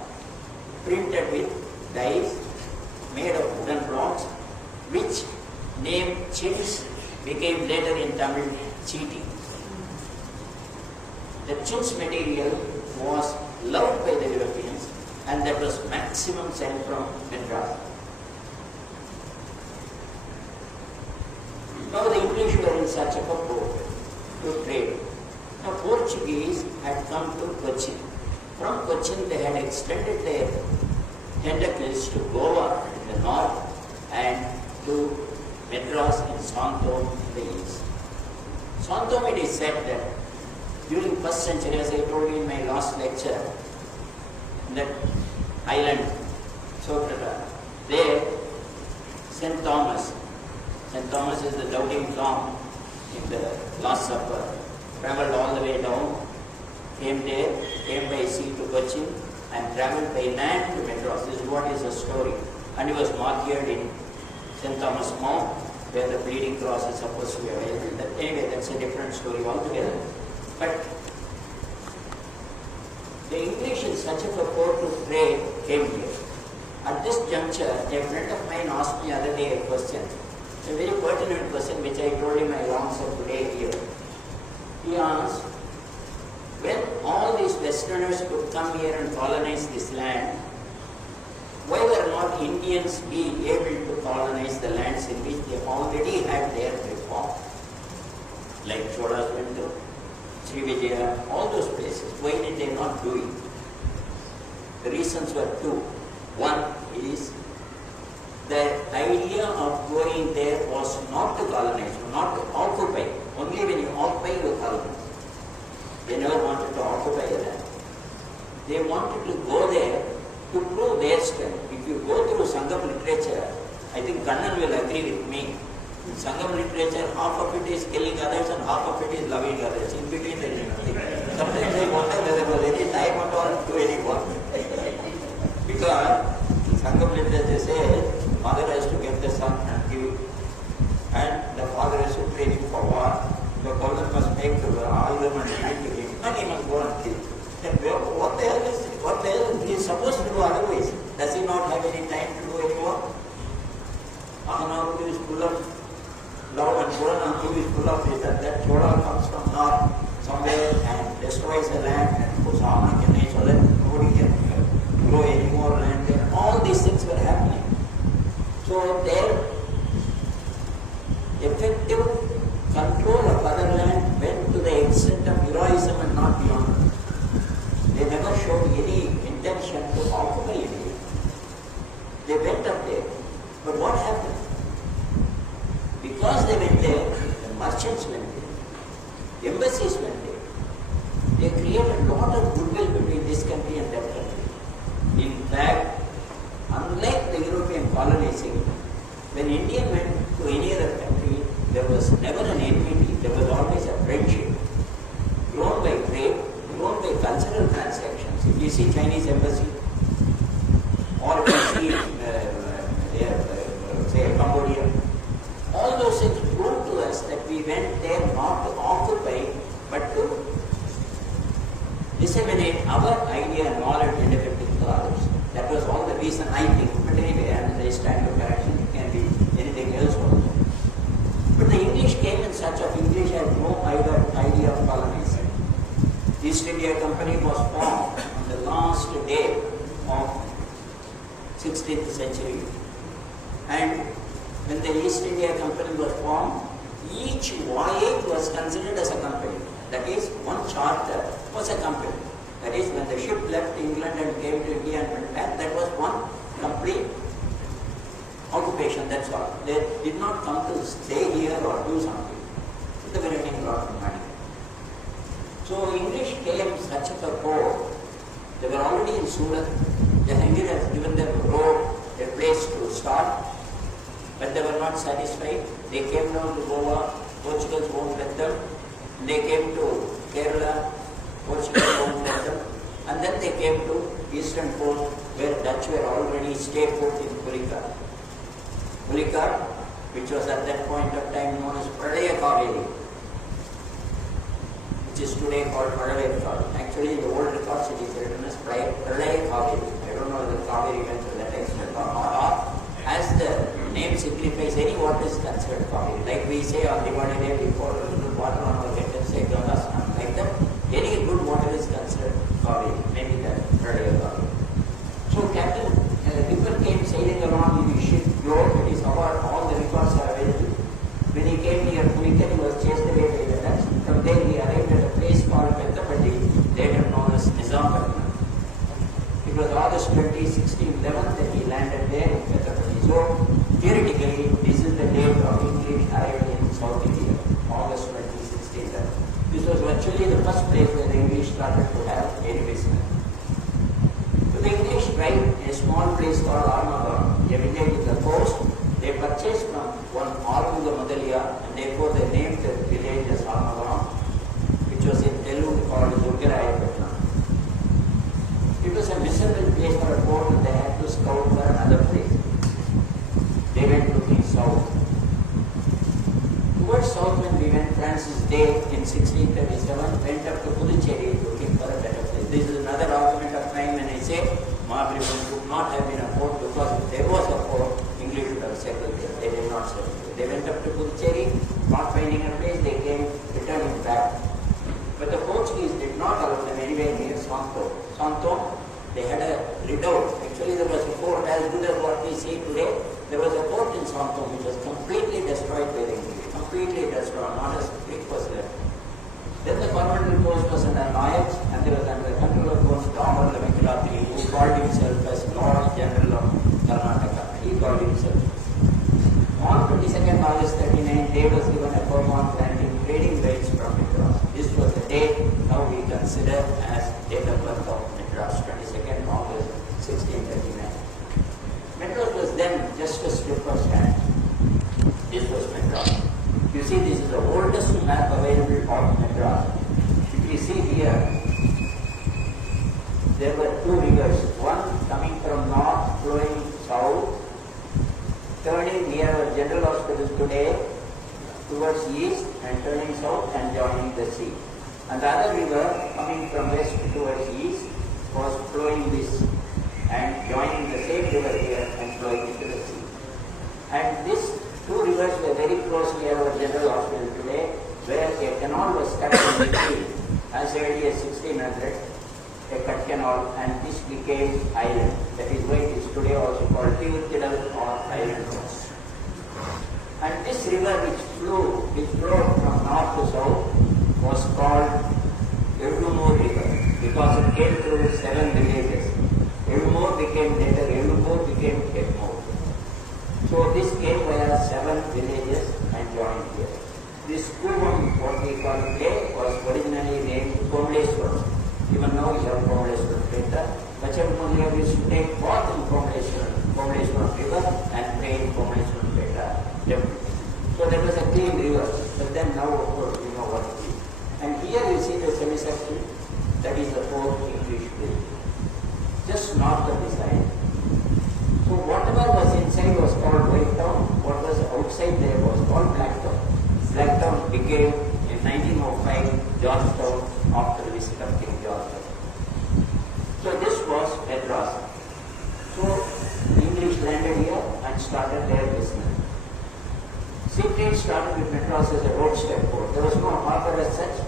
printed with dyes made of wooden blocks, which name chintz became later in Tamil cheating. The chintz material was loved by the Europeans and that was maximum sent from Madras. Now the English were in search of a port to trade. Now Portuguese had come to Cochin. From Cochin they had extended their tentacles to Goa in the north and to Madras in Santom in the east. Santom, it is said that during 1st century, as I told you in my last lecture, that island, Sotrata, there St. Thomas is the doubting Tom in the Last Supper, travelled all the way down, came there, came by sea to Cochin and travelled by land to Madras. This is what is the story. And he was martyred in St. Thomas Mount, where the bleeding cross is supposed to be available. Anyway, that's a different story altogether. But the English in such of a port to trade came here. At this juncture, a friend of mine asked me the other day a question, a very pertinent question which I told him I will answer today here. He asked, when all these Westerners could come here and colonize this land, why were not Indians being able to colonize the lands in which they already had their reform? Like Cholas went to, Srivijaya, all those places. Why did they not do it? The reasons were two. One is the idea of going there was not to colonize, not to occupy. Only when you occupy, you colonize. They never wanted to occupy the land. They wanted to go there to prove their strength. If you go through Sangam literature, I think Kannan will agree with me. In Sangam literature, half of it is killing others and half of it is loving others. In between there is nothing. Sometimes I wonder whether there was any time at all to anyone. Because Sangam literature says, mother has to get the son and give, and the father has to train him for war. The colonel must make the argument and give him, and he must go and kill. Then what the hell is he supposed to do otherwise? Does he not have any time to do any work? Ahanaru is full of love and Puranaku is full of this, and that Chola comes from north somewhere and destroys the land and puts Ahana in nature, then nobody can grow any more land there. All these things were happening. So their effective control of other land went to the extent of heroism and not beyond. They never showed any intention to occupy it. They went up there. But what happened? Because they went there, the merchants went there, embassies went there. They created a lot of goodwill between this country and that country. In fact, unlike the European colonizing, when India went to any other country, there was never an enmity, there was always a friendship. Grown by trade, grown by cultural transactions. If you see Chinese embassy, or if you see, say, Cambodia, all those things prove to us that we went there not to occupy, but to disseminate our idea and knowledge independently to others. That was all the reason, I think. But anyway, and I stand to correction, it can be anything else also. But the English came in such of English had no idea of colonizing. East India Company was formed on the last day of 16th century. And when the East India Company was formed, each voyage was considered as a company. That is, one charter was a company. That is, when the ship left England and came to India and went back, that was one complete occupation, that's all. They did not come to stay here or do something. They were earning a lot of money. So English came such a port. They were already in Surat. Jahangir has given them a road, a place to start. But they were not satisfied. They came down to Goa. Portugal won't let them. They came to Kerala. Portugal won't let them. And then they came to Eastern Coast, where Dutch were already stay put in Pulicar. Pulicar, which was at that point of time known as Pradaya Kaveri, which is today called Pradaya Kaveri. Actually, in the old records it is written as Pradaya Kaveri. I don't know whether Kaveri went to that extent or not. As the name signifies, any water is considered Kaveri. Like we say on Diwali day, we pour a little water on our head and say Ganas. Like that, any good water is considered Kaveri. Maybe that Pradaya Kaveri. So Captain, people came sailing along with his ship, it is about all the records are available. When he came near Pulicar, he was chased away by the Dutch. From there he arrived at a place called Pettapalli, later known as Nizamapatnam. It was August 20, 1611 that he landed there in Pettapalli. So theoretically, this is the date of English arrival in South India, August 20, 1611. This was virtually the first place where the English started to have any business. The English tried a small place called Armagon, a village in the coast. They purchased from one Arunga Madalia, and therefore they named the village as Armagon, which was in Telugu called Durgarayapatnam. It was a miserable place for a port, and they had to scout for another place. They went looking south. Towards south, when we went, Francis Day in 1637 went up to Puducherry looking for a better place. This is another argument of mine when I say Mahabharata could not have been a port, because if there was a port, English would have settled there. They did not settle there. They went up to Puducherry, not finding a place, they came returning back. But the Portuguese did not allow them anywhere near Santo. Santo, they had a redoubt. Actually, there was a fort as good as what we see today. There was a fort in Santo which was completely destroyed by the English. Completely destroyed, not a brick was left. Then the Coromandel post was under Nayaks, and there was under the control of Prince Damar Venkatapati, who called himself as Lord General of Karnataka. He called himself. On 22nd August 39, Day was given a Coromandel granting trading rights from Madras. This was the date now we consider as date of birth of Madras, 22nd August 1639. Madras was then just a strip of sand. This was Madras. You see, this is the oldest map available of Madras. If you see here, there were two rivers, one coming from north, flowing south, turning near our general hospital today towards east and turning south and joining the sea. And the other river coming from west towards east was flowing this and joining the same river here and flowing into the sea. And these two rivers were very close near our general hospital today, where a canal was cut in between as early as 1600, a cut canal, and this became island. That is why it is today also called Tirutidal or Island Coast. And this river which flowed from north to south was called Elumur River, because it came through 7 villages. Elumur became later Elumur became Edmore. So 7 villages and joined here. This Kuvam, what we call clay, was originally named Komleshwar. Even now we have Komleshwar crater. Pachamapalli used to take bath in Komleshwar river and pray in Komleshwar crater temple. So that was a clean river. But then now, of course, we know what it is. And here you see the semicircle, that is the fourth English building, just north of the side. So whatever was inside was called White Town, what was outside there was called Black Town. Black Town became in 1905 Georgetown after the visit of King George. So this was Madras. So the English landed here and started their business. Sea trade started with Madras as a roadstead port. There was no harbor as such.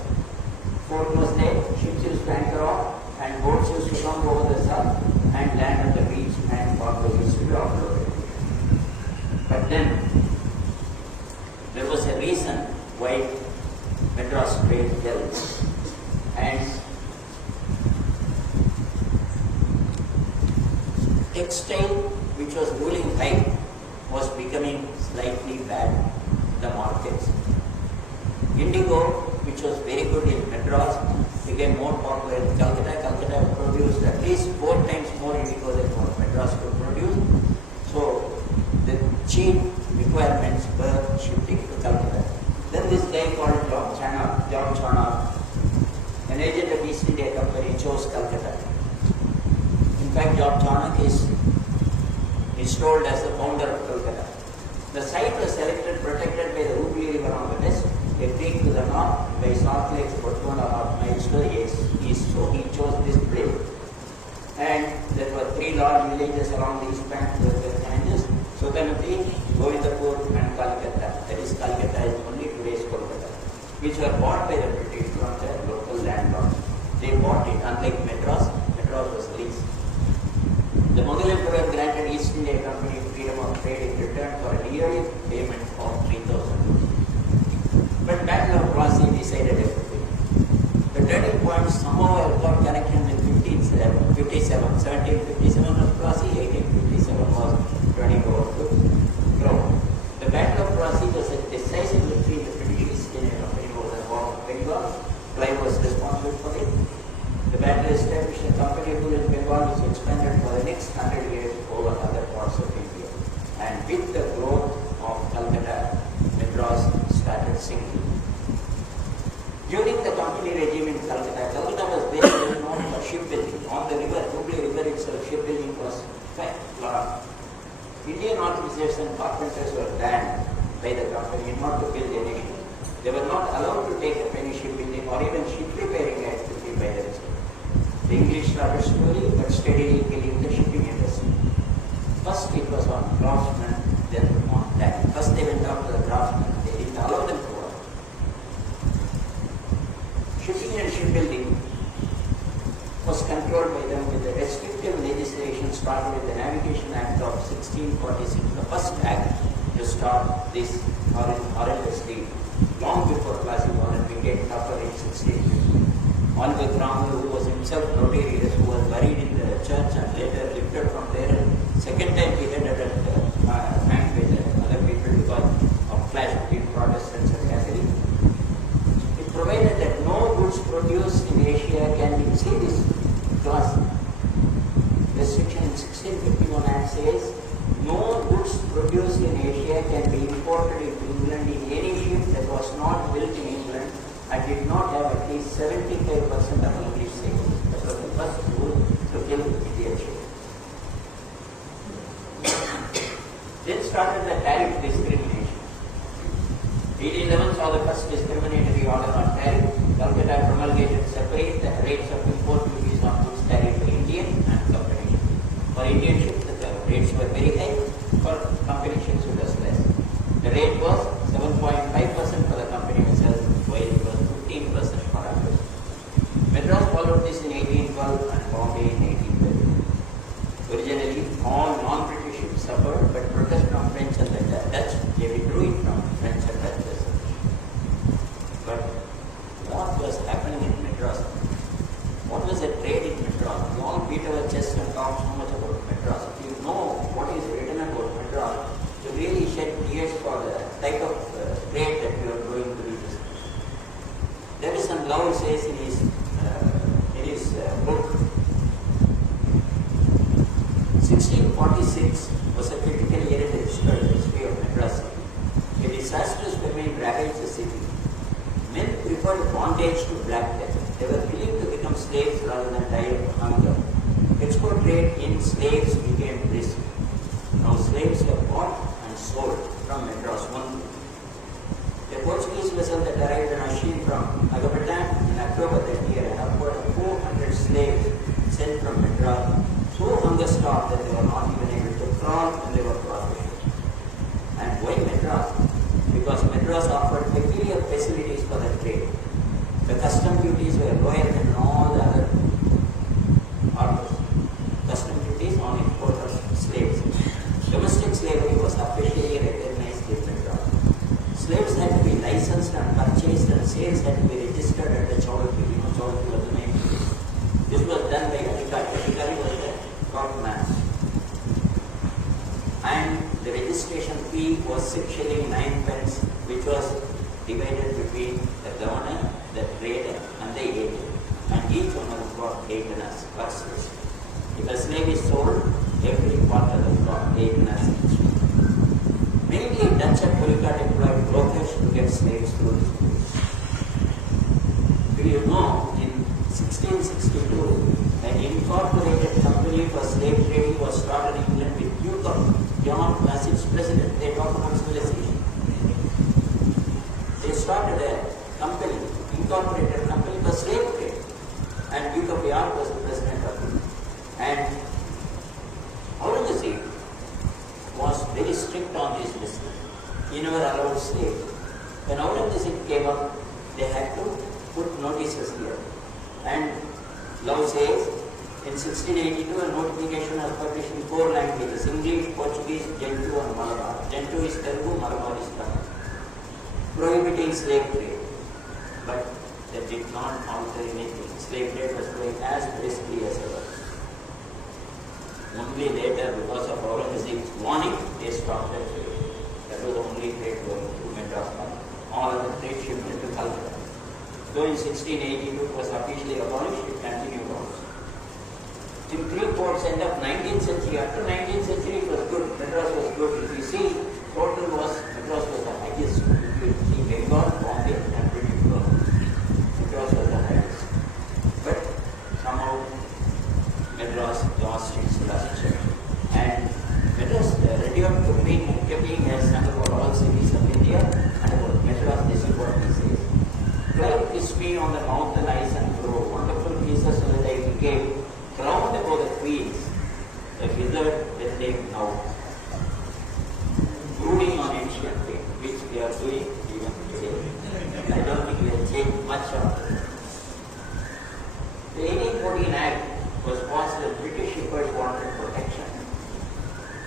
Port was there, ships used to anchor off, and boats used to come over the sun and land on the beach, and cargo used to be offloaded. But then there was a reason why Madras trade fell, and textile, which was ruling high, was becoming slightly bad in the markets. Indigo, which was very good in Madras, became more popular in Calcutta. Calcutta produced at least 4 times more indigo than what Madras could produce. So the cheap requirements were shifting to Calcutta. Then this guy called John Chana, an agent of East India Company, chose Calcutta. In fact, John Chana is told as the founder of Calcutta. The site was selected, protected by the Hooghly River on the west, a creek to the north, by Salt Lakes for 2.5 miles to the east. So he chose this place. And there were 3 large villages along the east bank with the Ganges: Sutanati, Govindapur, and Calcutta. That is, Calcutta is only today's Kolkata, which were bought by the British from the local landlords. They bought it, unlike Madras. Madras was leased. The Mughal Emperor granted East India Company freedom of trade in return for a yearly payment of 3,000 rupees. But Battle of Plassey decided everything. The turning point somehow have got connection with 1757 of Plassey, 1857 was turning over to Crown. The Battle of Plassey was a decisive victory in the British East India Company over the War of Bengal. Clive was responsible for it. The battle established a company rule in Bengal, which expanded for the next 100 years over other parts of India. And with the growth of Calcutta, Madras started sinking. During the company regime in Calcutta, Calcutta was very well known for shipbuilding. On the river, Hooghly River itself, shipbuilding was quite large. Indian artificers and carpenters were banned by the company not to build any ship. They were not allowed to take up any shipbuilding or even ship repairing activity by themselves. The English started slowly but steadily killing the shipping industry. First it was on craftsmen, then on that. First they went out to the craftsmen, they didn't allow them to work. Shipping and shipbuilding was controlled by them with the restrictive legislation started with the Navigation Act of 1646, the first act to stop this horrendous deed. Long before Plassey War became tougher in 1650. Oliver Cromwell, who was himself notorious, who was buried in the church and later lifted from there. Second time he had hanged with other people because of clash between Protestants and Catholics. It provided that no goods produced in Asia can be, see this clause, restriction in 1651 Act says, no goods produced in Asia can be imported into England in any ship that was not built in England and did not have at least 75% of English sailors. That was the first rule to kill Indian ship. Then started the tariff discrimination. 1811 saw the first discriminatory order on tariff. Calcutta promulgated separate rates of import duties on goods tariff for Indian and company ships. For Indian ships, the rates were very high. For company ships, it was less. The rate was 7.5% for the company vessels, while it was 15% for others. Madras followed this in 1812 and Bombay in 1812. Originally, all non-British ships suffered, but protest from French and the Dutch, they withdrew it from French and Dutch vessels. But what was happening in Madras? What was the trade in Madras? We all beat our chest and talk so much about Madras. If you know what is written about Madras, you really shed tears for trade in slaves became brisk. Now slaves were bought and sold from Madras only. A Portuguese vessel that arrived on a ship from Agapatan in October that year and upward of 400 slaves sent from Madras so hunger-starved that they were not even able to crawl when they were crossing. And why Madras? Because Madras offered peculiar facilities for the trade. The custom duties were lower than all the other harbors. Custom duties on import of slaves. Domestic slavery was officially recognized in Madras. Slaves had to be licensed and purchased, and sales had to be registered at the Chowdhury. Chowdhury was the name. This was done by Adhikari. Adhikari was the court man. And the registration fee was 6 shillings 9 pence, which was divided between the governor, the trader, and the agent. And each one of them got 8 annas per slave. If a slave is sold, every part of them got 8 annas each. Mainly Dutch and Kozhikode employed brokers to get slaves through this route. Do you know, in 1662, an incorporated company for slave trading was started in England with Duke of York as its president. They talk about civilization. They started a company, incorporated company for slave trade, and Duke of York was the president of it. And Aurangzeb was very strict on this business. He never allowed slaves. When Aurangzeb came up, they had to put notices here. And law says, in 1682, a notification was published in 4 languages: English, Portuguese, Gentoo, and Malabar. Gentoo is Telugu, Malabar is Tamil. Prohibiting slave trade. But that did not alter anything. Slave trade was going as briskly as ever. Only later, because of Aurangzeb's warning, they stopped that trade. That was the only trade going to Madras. All other trade shipped into Calcutta. Though in 1682 it was officially abolished, it continued also. In 3 ports end of 19th century, up to 19th century it was good. Madras was good. If you see, total was, Madras was the highest. If you see Bengal, Bombay, and British Colonial, Madras was the highest. But somehow Madras lost its luster. And Madras, reduced to being as about all cities of India, and about Madras, this is what he says. Climb kissed me on the mouth, the lies and grow. Wonderful pieces so that I became crowned above the queens, the withered that they now. Brooding on ancient things, which we are doing even today. I don't think we have changed much of it. The 1814 Act was passed that British shippers wanted protection.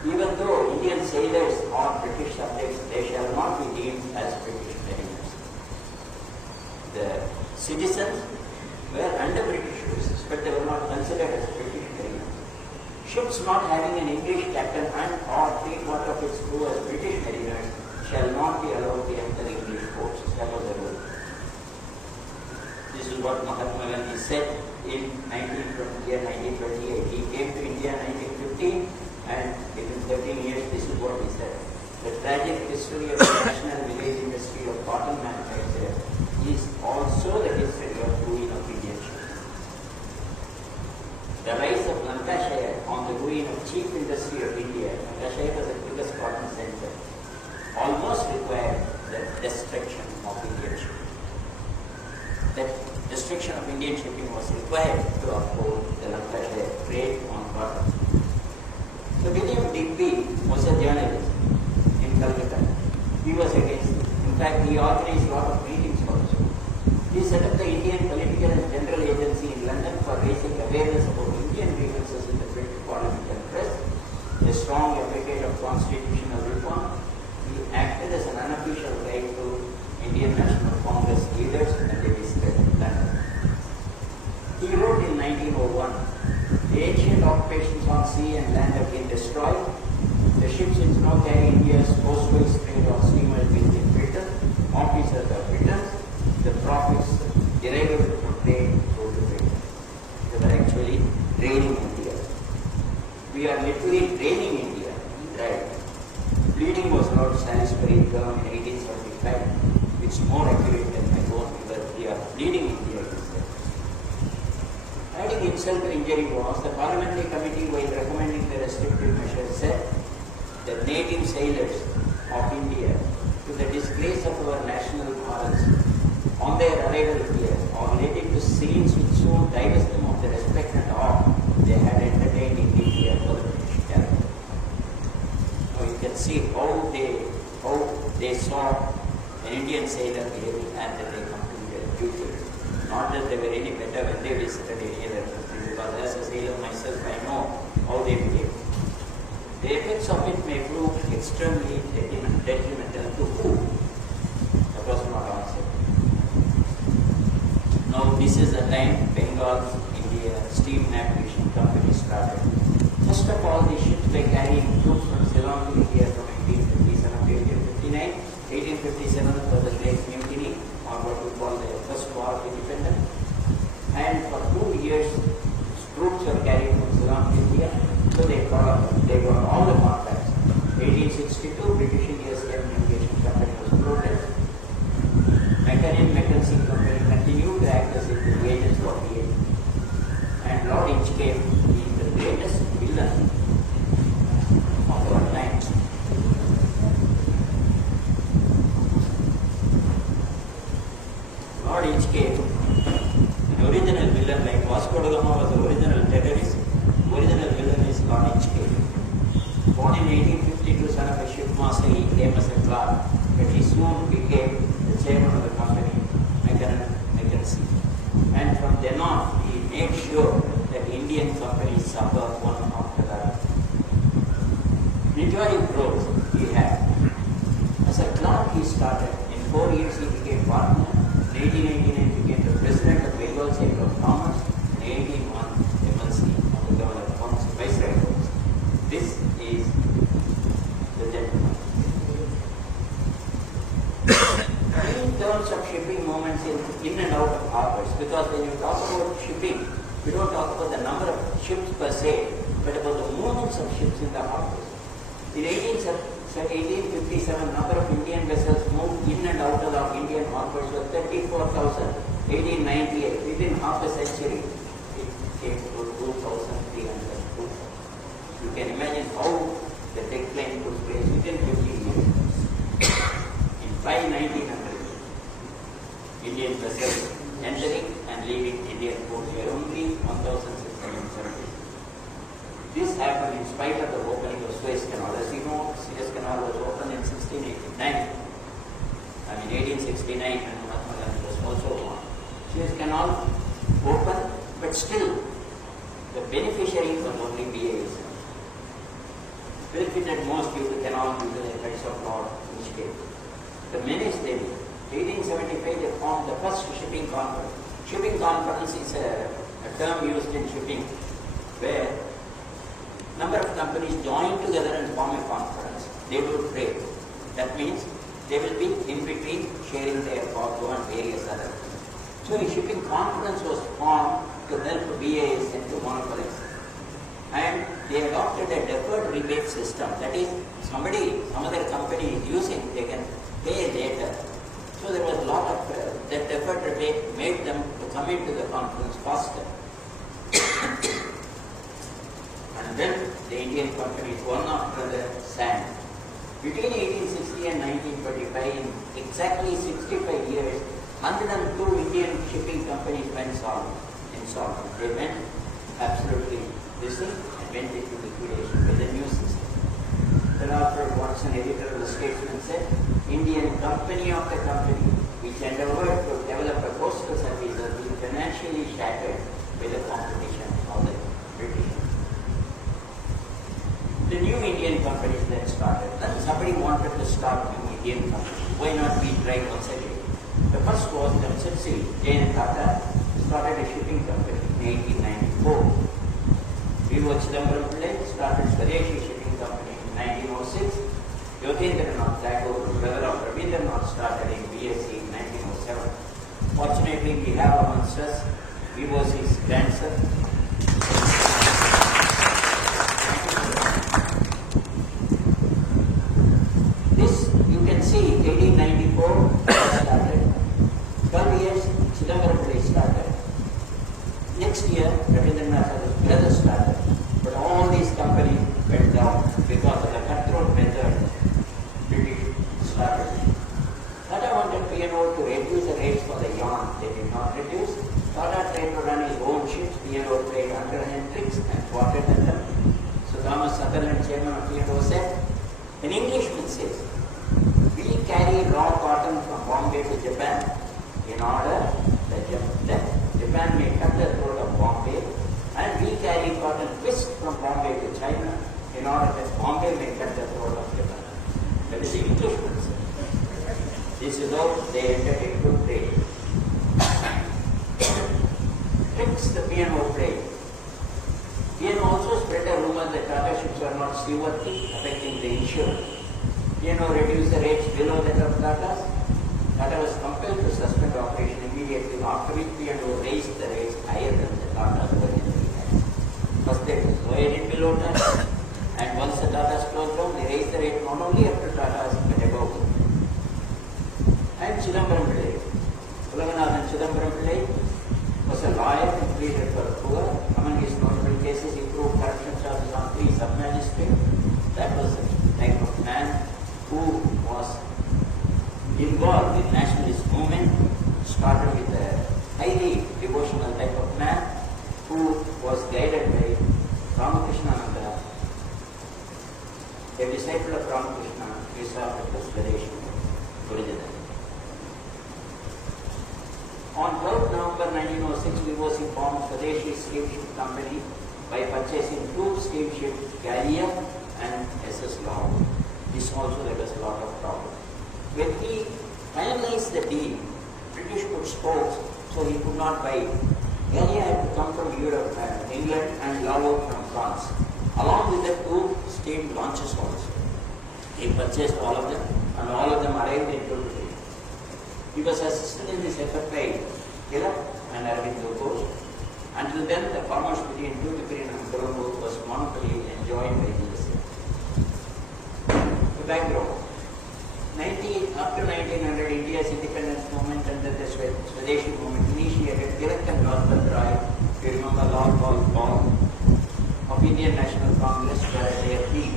Even though Indian sailors are British subjects, they shall not be deemed as British mariners. The citizens were under British rules, but they were not considered as British mariners. Ships not having an English captain and or 3/4 of its crew as British mariners shall not be allowed to enter English ports. That was the rule. This is what Mahatma Gandhi said in 1928. He came to India in 1915, and within 13 years, this is what he said. The tragic history of the national village industry of cotton manufacture is also the history of ruin of Indian ships. The rise of Lancashire on the ruin of cheap industry of India, Lancashire was the biggest cotton center, almost required the destruction of Indian shipping. That destruction of Indian shipping was required to uphold the Lancashire trade on cotton. So William Digby was a journalist in Calcutta. He was against it. In fact, he organized a lot of meetings also. He set up the Indian Political and General Agency in London for raising awareness about Indian grievances in the British Parliament and press. A strong advocate of constitutional reform, he acted as an unofficial guide to Indian National Congress leaders and they visited London. He wrote in 1901, the ancient occupations on sea and land have been destroyed. The ships which now carry India's coastwise trade on steamers will be Britain, officers are Britons, the profits derived from trade go to Britain. They were actually draining India. We are literally draining India. Right. Bleeding was Lord Salisbury term in 1875. It's more accurate than my own, because we are bleeding India. Adding causing insult to injury was the parliamentary committee, while recommending the restrictive measures, said the native sailors of India, to the disgrace of our national morals, on their arrival here, are related to scenes which soon divest them of the respect and awe they had entertained in India for the British character. Now you can see how they saw an Indian sailor behaving and that they come to their duty. Not that they were any better when they visited any other country, because as a sailor myself, I know how they behave. The effects of it may prove extremely detrimental to who? That was not answered. Now this is the time Bengal, India, steam navigation company started. First of all, the ships were carrying troops from Ceylon to India from 1857 to 1859. 1857 was the Great Mutiny, or what we call the First War of Independence. And for 2 years, troops were carried from Ceylon to India. So they got all the contracts. 1862, British India Steam Navigation Company was floated. Mackenzie Company continued to act as its agents for the age. And Lord Inchcape is the greatest villain of our time. Lord Inchcape, an original villain like Vasco Da Gama was the original terrorist. Original villain is Lord Inchcape. Born in 1852, son of a shipmaster, he came as a clerk, but he soon became the chairman of the company, Mackenzie. And from then on, he made sure that Indian companies suffer one after the other. Meteoric growth he had. As a clerk, he started. In 4 years, he became partner. In 1889, he became the president of Bengal Chamber of Commerce. In 1881, MLC of the Governor of Commerce, Viceroy of Commerce. This is the gentleman. In terms of shipping movements in and out of harbors, because when you talk about shipping, we don't talk about the number of ships per se, but about the movements of ships in the harbors. In 1857, number of Indian vessels moved in and out of the Indian harbors was 34,000. 1898, within half a century, it came to 2,300. You can imagine how the decline took place within 50 years. In 1900, Indian vessels entering and leaving Indian ports were only 1,670. This happened in spite of the opening of Suez Canal. As you know, Suez Canal was opened in 1869, and Mahatma Gandhi was also born. Suez Canal opened, but still the beneficiaries were only BAs. Benefited most due to canal due to the effects of Lord Inchcape. The menace they did. 1875 they formed the first shipping conference. Shipping conference is a term used in shipping where number of companies join together and form a conference. They will trade. That means they will be in between sharing their cargo and various other things. So a shipping conference was formed to help BAs and to monopolize. And they adopted a deferred rebate system. That is, some other company is using, they can pay later. So there was a lot of that deferred rebate made them to come into the conference faster. And then the Indian companies, one after the sank. Between 1860 and 1925, in exactly 65 years, 102 Indian shipping companies went insolvent. They went absolutely missing and went into liquidation with a new system. Then after Watson, editor of the Statesman, said, Indian company of the company, which endeavored to develop a coastal service, has been financially shattered by the competition of the British. The new Indian companies then started. Then somebody wanted to start new Indian company. Why not we try once again? The first was the subsidiary, J.N. Tata, started a shipping company in 1894. V.O. Chidambaram Pillai started Swadeshi Shipping Company in 1906. Yogendranath Tagore, brother of Rabindranath, started in BSc in 1907. Fortunately, we have amongst us V.O.C.'s grandson. This, you can see, 1894 started. 12 years, Chidambaram Pillai started. Next year, Rabindranath Tagore's brother started, but all these companies went down because of the cutthroat method British started. Tata wanted P&O to reduce the rates for the yarn. They did not reduce. Tata tried to run his own ships. P&O trade under Hendricks and thwarted them. So Thomas Sutherland, chairman of P&O, said, an Englishman says, we carry raw cotton from Bombay to Japan in order that Japan may cut the throat of Bombay, and we carry cotton twist from Bombay to China in order that Bombay may cut the throat of Japan. That is the Englishman said. This is how they entered into trade. Tricks the P&O trade. P&O also spread a rumor that Tata ships are not seaworthy, affecting the insurance. P&O reduced the rates below that of Tata's. Tata was compelled to suspend operation immediately, after which P&O raised the rates higher than the Tata's originally had. First they lowered it below Tata, and once the Tata's closed down, they raised the rate not only up to Tata's but above. And Chidambaram Pillai. Ulaganathan Chidambaram Pillai was a lawyer who pleaded for poor. Among his notable cases, he proved corruption charges on 3 sub-magistrates. That was the type of man who was involved in nationalist movement, started with a highly devotional type of man who was guided by Ramakrishnananda, a disciple of Ramakrishna, who served at the Swadeshi originally. On 3rd November 1906, VOC formed Swadeshi Steamship Company by purchasing 2 steamships, Gallia and SS Long. This also there was a lot of problem. When he finalized the deal, British put spokes, so he could not buy it. Gallia had to come from Europe, England, and Lavaux from France, along with the 2 steam launches also. He purchased all of them, and all of them arrived in Tuticorin. He was assisted in this effort by Hiller and Arvind Ghosh. Until then, the commerce between Tuticorin and Colombo was monopoly enjoyed by USA. The background. After 1900, India's independence movement under the Swadeshi movement initiated Tirak and Lord Rai, you remember Lord Paul of Indian National Congress, were at their peak.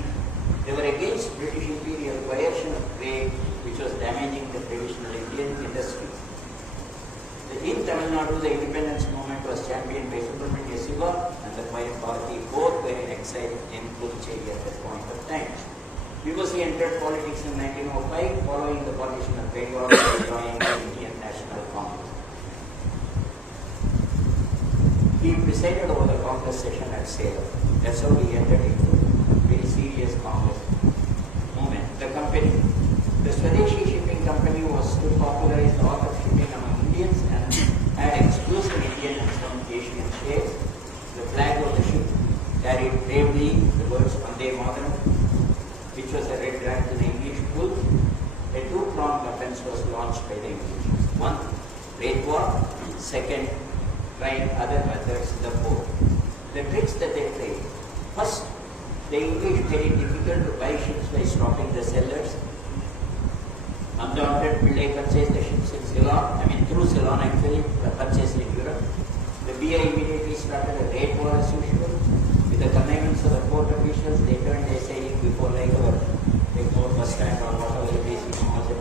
They were against British imperial coercion of trade, which was damaging the traditional Indian industries. In Tamil Nadu, the independence movement was championed by Subramania Siva and the Quiet Party. Both were in exile in Puducherry at that point of time. VOC entered politics in 1905, following the partition of Bengal and joining the Indian National Congress. He presided over the Congress session at Salem. That's how he entered into a very serious Congress movement. The company, the Swadeshi Shipping Company, was to popularize the art of shipping among Indians and had exclusive Indian and some Asian shares. The flag of the ship carried bravely the words Vande Mataram, which was a red rag to the English bull. A 2-pronged offense was launched by the English. 1, rate war. 2nd, trying other methods in the port. The tricks that they played. First, the English made it difficult to buy ships by stopping the sellers. Undaunted, Pillai purchased the ships in Ceylon, through Ceylon actually, purchased in Europe. The BI immediately started a rate war as usual. With the connivance of the port officials, they turned their sailing before like our bus stand or whatever it is,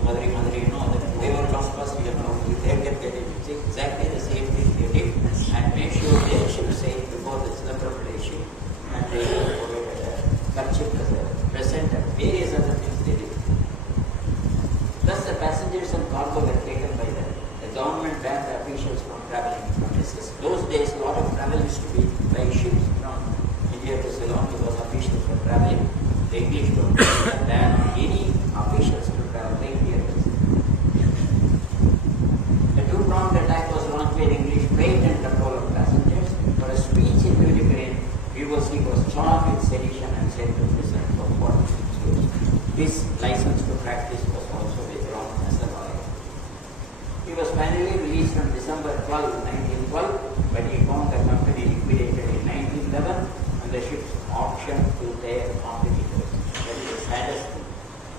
Madri, that whoever comes first, they can get it. It's exactly the same thing they did, and make sure their ship sailed before the Chidambaram ship, and they provided a kerchief as a present and various other things they did. Thus, the passengers and cargo were taken by them. The government banned the officials from traveling from SS. Those days, a lot of travel used to be by ships from India to Ceylon because officials were traveling. The English don't ban on any officials to travel by India. A 2-pronged attack was launched by the English freight and control of passengers. For a speech in Tuticorin, VOC was charged with sedition and sent to prison for 46 years. His license to practice was also withdrawn as a lawyer. He was finally released on December 12, 1912, but he found the company liquidated in 1911 and the ships auctioned to their competitors. That is the saddest thing.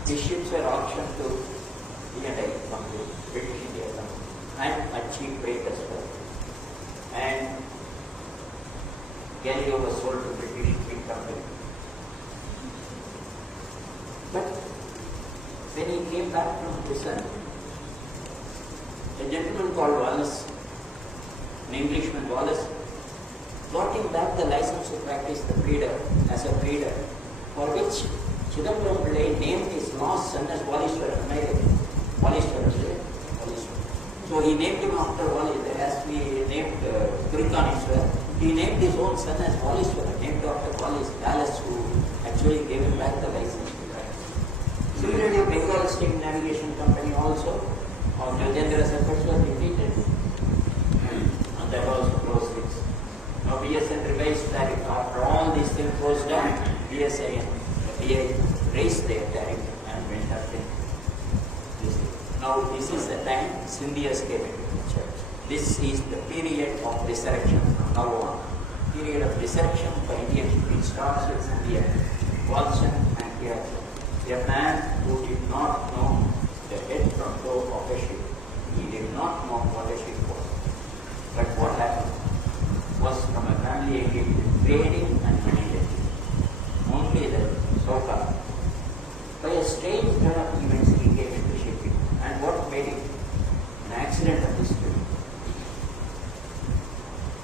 These ships were auctioned to D&I company, British India company, and at cheap rate as well. And Galileo was sold to British Big Company. But when he came back from prison, a gentleman called Wallace, an Englishman Wallace, got him back the license to practice the breeder as a breeder, for which Chidambaram Pillai named his lost son as Wallishwaran. So he named him after Wallishwaran, as we named Kurikaniswar. He named his own son as Wallishwaran, named after Wallace, who actually gave him back the license to practice. Similarly, Bengal Steam Navigation Company also, on Rajendra's efforts was defeated, and that also closed its. Now BSN revised tariff. After all these things closed down, BSN raised their tariff and went up in this. Now this is the time Scindias came into the church. This is the period of resurrection from now on. Period of resurrection for Indian shipping starts with Scindia, Watson and Periplus. A man who did not know the head from toe of a ship. He did not know what a ship was. But what happened was from a family engaged in trading and money lending. Only the so-called. By a strange turn of events, he came into shipping. And what made it? An accident of history.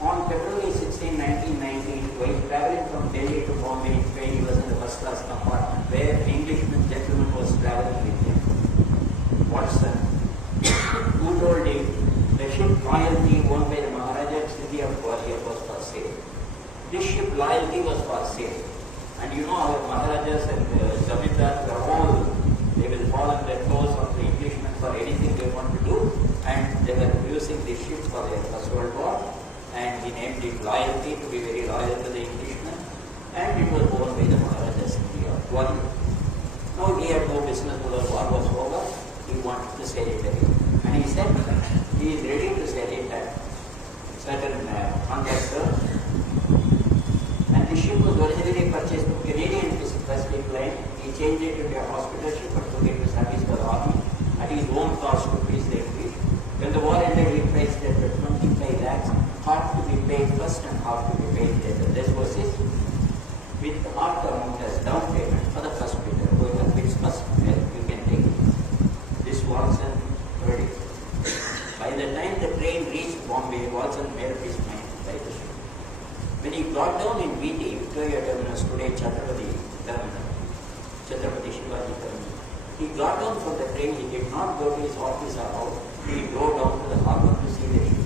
On February 16, 1919, while traveling from Delhi to Bombay in train, he was in the first class compartment where an Englishman gentleman was traveling with him. Watson, who told him the ship Loyalty owned by the Maharaja city of Gwalior was for sale. This ship Loyalty was for sale. And you know our Maharajas and Zamindars are all, they will fall on their toes of the Englishmen for anything they want to do, and they were using this ship for their First World War, and he named it Loyalty to be very loyal to the Englishmen, and it was owned by the Maharaja city of Gwalior. Now he had no business, the war was over, he wanted to sell it again. And he said he is ready to sell it at certain contract terms. And the ship was originally purchased from Canadian Pacific Line. He changed it into a hospital ship and took it to service for the army at his own cost to please the English. When the war ended, he priced it at 25 lakhs, half to be paid first and half to be paid later. This was it, with half the amount as down payment for the first bidder. Whoever bids first, you can take it. This Watson heard it. By the time the train reached Bombay, Watson made up his mind to buy the ship. When he got down in VT, Victoria Terminus, today Chhatrapati Terminal, Chhatrapati Shivaji Terminal, he got down from the train. He did not go to his office or house. He drove down to the harbour to see the ship.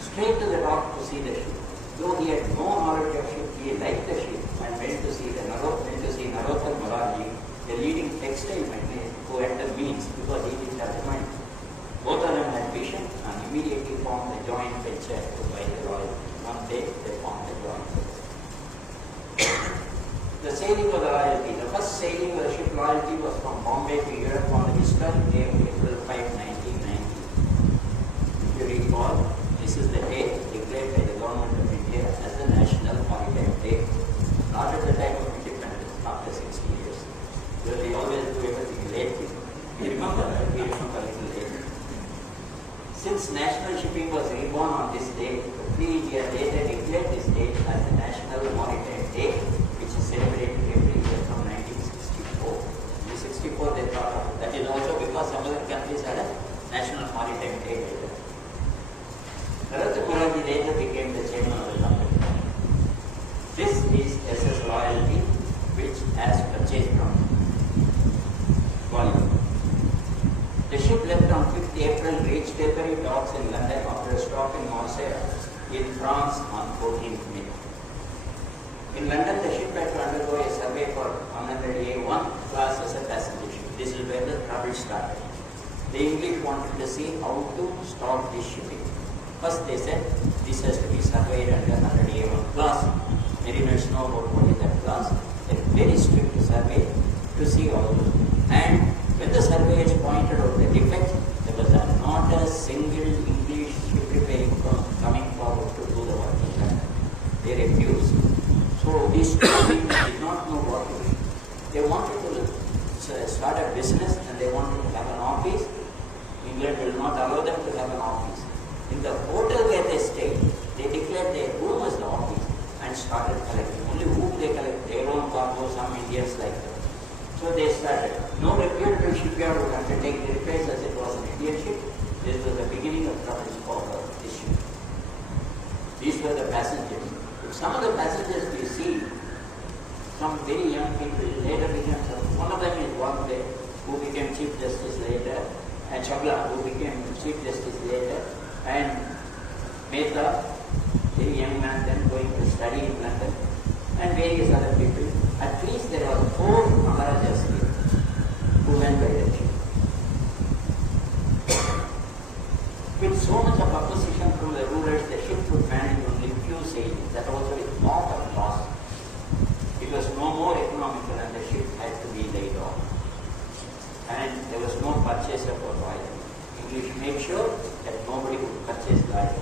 Straight to the dock to see the ship. Though he had no knowledge of ship, he liked the ship and went to see Narottam Morarji, the leading textile magnate who had the means because he didn't have the money. Both of them had vision and immediately formed a joint venture to buy the Loyalty. One day they formed a joint venture. The sailing of the Loyalty, the first sailing of the ship Loyalty was from Bombay to Europe on the historic day of April 5, 1990. If you recall, this is the day declared by the government of India as the National Maritime Day, not at the time of independence, after 60 years. Because we always do everything late. We remember a little late. Since national shipping was reborn on this day, 3 years later declared this day as the National Maritime Day, which is celebrated every year from 1964. In 1964 they thought of it. That is also because some other countries had a National Maritime Day later. Narottam Morarji later became the chairman of the company. This is SS Loyalty, which has purchased from Gwalior. The ship left on 5th April, reached Tilbury docks in London after a stop in Marseille in France on 14th May. In London, the ship had to undergo a survey for 100A1 class as a passenger ship. This is where the trouble started. The English wanted to see how to stop this shipping. First they said this has to be surveyed under 100A1 class. Mariners know about what is that class. A very strict survey to see all those. And when the surveyors pointed out the defects, there was not a single English ship repairing firm coming forward to do the work. They refused. So these two people did not know what to do. They wanted to start a business and they wanted to have an office. England will not allow them to have an office. In the hotel where they stayed, they declared their room was the and started collecting. Only whom they collect, their own cargo, some Indians like that. So they started. No reputable shipyard would undertake the repairs as it was an Indian ship. This was the beginning of troubles for this ship. These were the passengers. Some of the passengers we see, some very young people later became some. One of them is Wangde, who became Chief Justice later, and Chagla, who became Chief Justice later, and Mehta, very young man then going to study in London, and various other people. At least there were 4 Maharajas here who went by the ship. With so much of opposition from the rulers, the ship would manage only few sailings. That also with lot of loss. It was no more economical and the ship had to be laid off. And there was no purchaser for oil. English made sure that nobody would purchase the oil.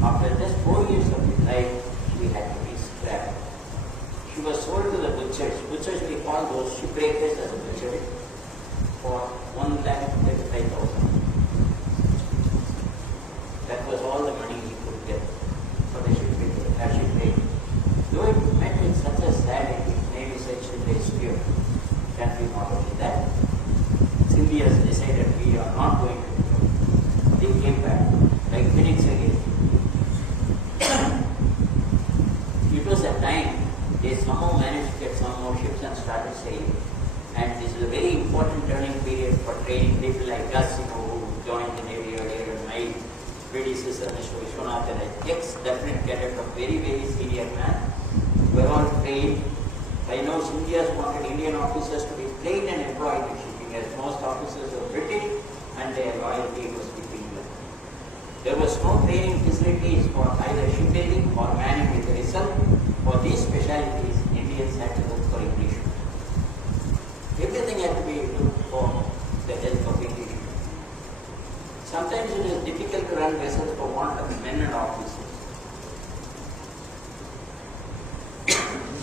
After just 4 years of his life, she had to be scrapped. She was sold to the butchers. Butchers, we call those shipbreakers as a butcher, for 1,35,000. That was all the money he could get for the shipbreak. Though it met with such a sad ending, Navy said should be steer. Can we model that? Indians decided we are not going to do it. They came back, like Phoenix again. It was a time they somehow managed to get some more ships and started sailing. And this is a very important turning period for training people like us, who joined the Navy earlier. My predecessor, Mr. Vishwanathan, an ex-lieutenant cadet, a very, very senior man. We were all trained. I know Indians wanted Indian officers to be trained and employed in shipping, as most officers were British and their loyalty was with England. There was no training facilities for either shipbuilding or manning with the result. For these specialities, Indians had to look for English. Everything had to be looked for the help of English. Sometimes it is difficult to run vessels for want of men and officers.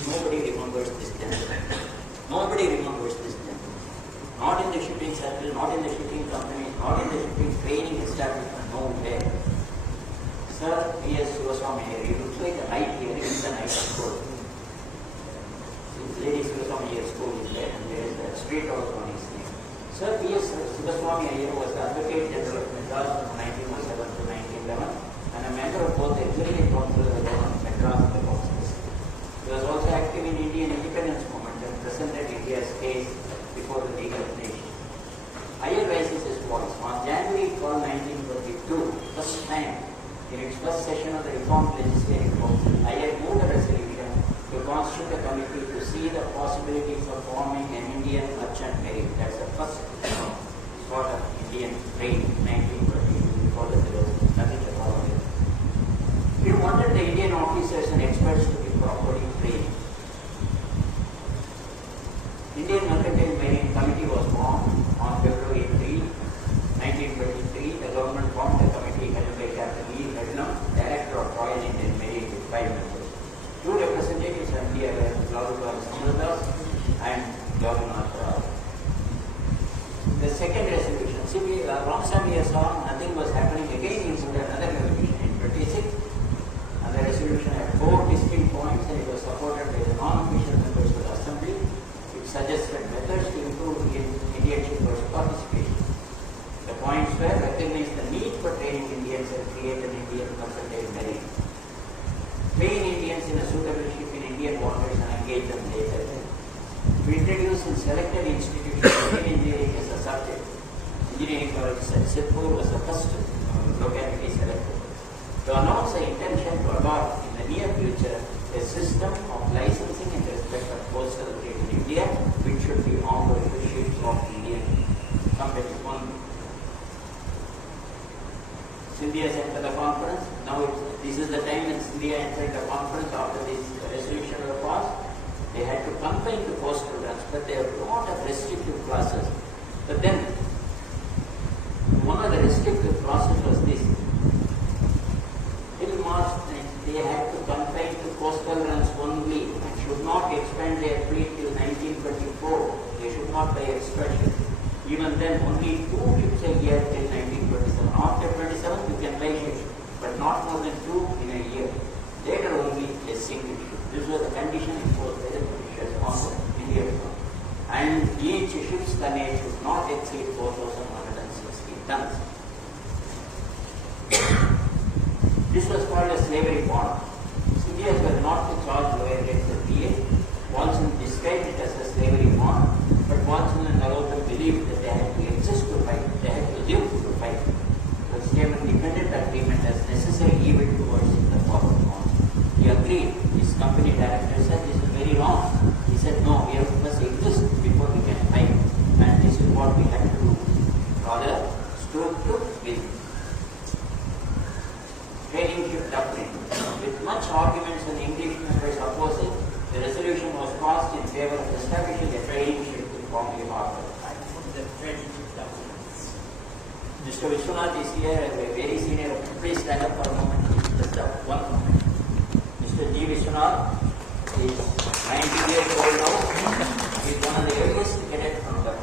Nobody remembers this gentleman. Nobody remembers this gentleman. Not in the shipping circle, not in the shipping company, not in the shipping training establishment, nowhere. Sir P.S. Sivaswamy here, he looks like a knight here, he is a knight of gold. Lady Sivaswamy here school is there, and there is a street also on his name. Sir P.S. Sivaswamy here was the Advocate General of Madras from 1907 to 1911, and a member of both the Executive Council of the Government of Madras and the Councils. He was also active in Indian independence movement and presented India's case before the League of Nations. Iyer raises his voice. On January 12, 1922, first time, in its first session of the Reformed Legislative Council, Iyer moved a resolution to constitute a committee to see the possibilities of forming an Indian merchant navy. That's the first sort of Indian trade in 1922, before that there was nothing to follow it. He wanted the Indian officers and experts to be properly trained. Indian Mercantile Marine Committee was formed on February 3, 1923. The government formed a committee headed by Captain E. Rednam, Director of Royal Indian Marine, with 5 members. 2 representatives from India were Gaurav Samradas and Jagannath Rao. The second resolution, see, Ramsamy saw nothing was happening again. He put another resolution in 26. And the resolution had 4 distinct points, and it was supported by the non-official members of the Assembly. It suggested methods to improve Indian shippers' participation. The points were: recognize the need for training Indians and create an Indian mercantile marine. Train Indians in a suitable ship in Indian waters and engage them later. To introduce in selected institutions marine engineering as a subject. Engineering college at Sirpur was the first locality selected. To announce the intention to adopt in the near future a system of licensing in respect of coastal trade in India, which should be armed with ships of Indian companies. Scindia entered the conference. Now this is the time when Scindia entered the conference after this resolution was passed. They had to confine to coastal runs, but there were a lot of restrictive clauses. But then, one of the restrictive clauses was this. Till March, they had to confine to coastal runs only and should not expand their fleet till 1924. They should not buy extra ships. Even then, only 2 ships a year till 1927. After 27, you can buy ships, but not more than 2 in a year. Later, only 3. a single ship. This was the condition imposed by the British on Indian. And each ship's tonnage should not exceed 4,160 tons. This was called a slavery bond. Indians were not to charge lower rates of TA. Watson described it as a slavery bond, but Watson and Narota believed that they had to exist to fight, they had to live to fight. The Chairman defended the agreement as necessary evil towards the forward bond. He agreed. His company director said this is very wrong. He said no, we must exist before we can fight, and this is what we have to do. Rather, stroke to win. Trading ship doctrine. With much arguments and English members opposing, the resolution was passed in favor of establishing a trading ship in Bombay Harbor. The trading ship doctrine. Mr. Vishwanath is here, a very senior. Please stand up for a moment. Just one moment. Mr. G. Vishwanath is 90 years old now. He is one of the earliest cadets from the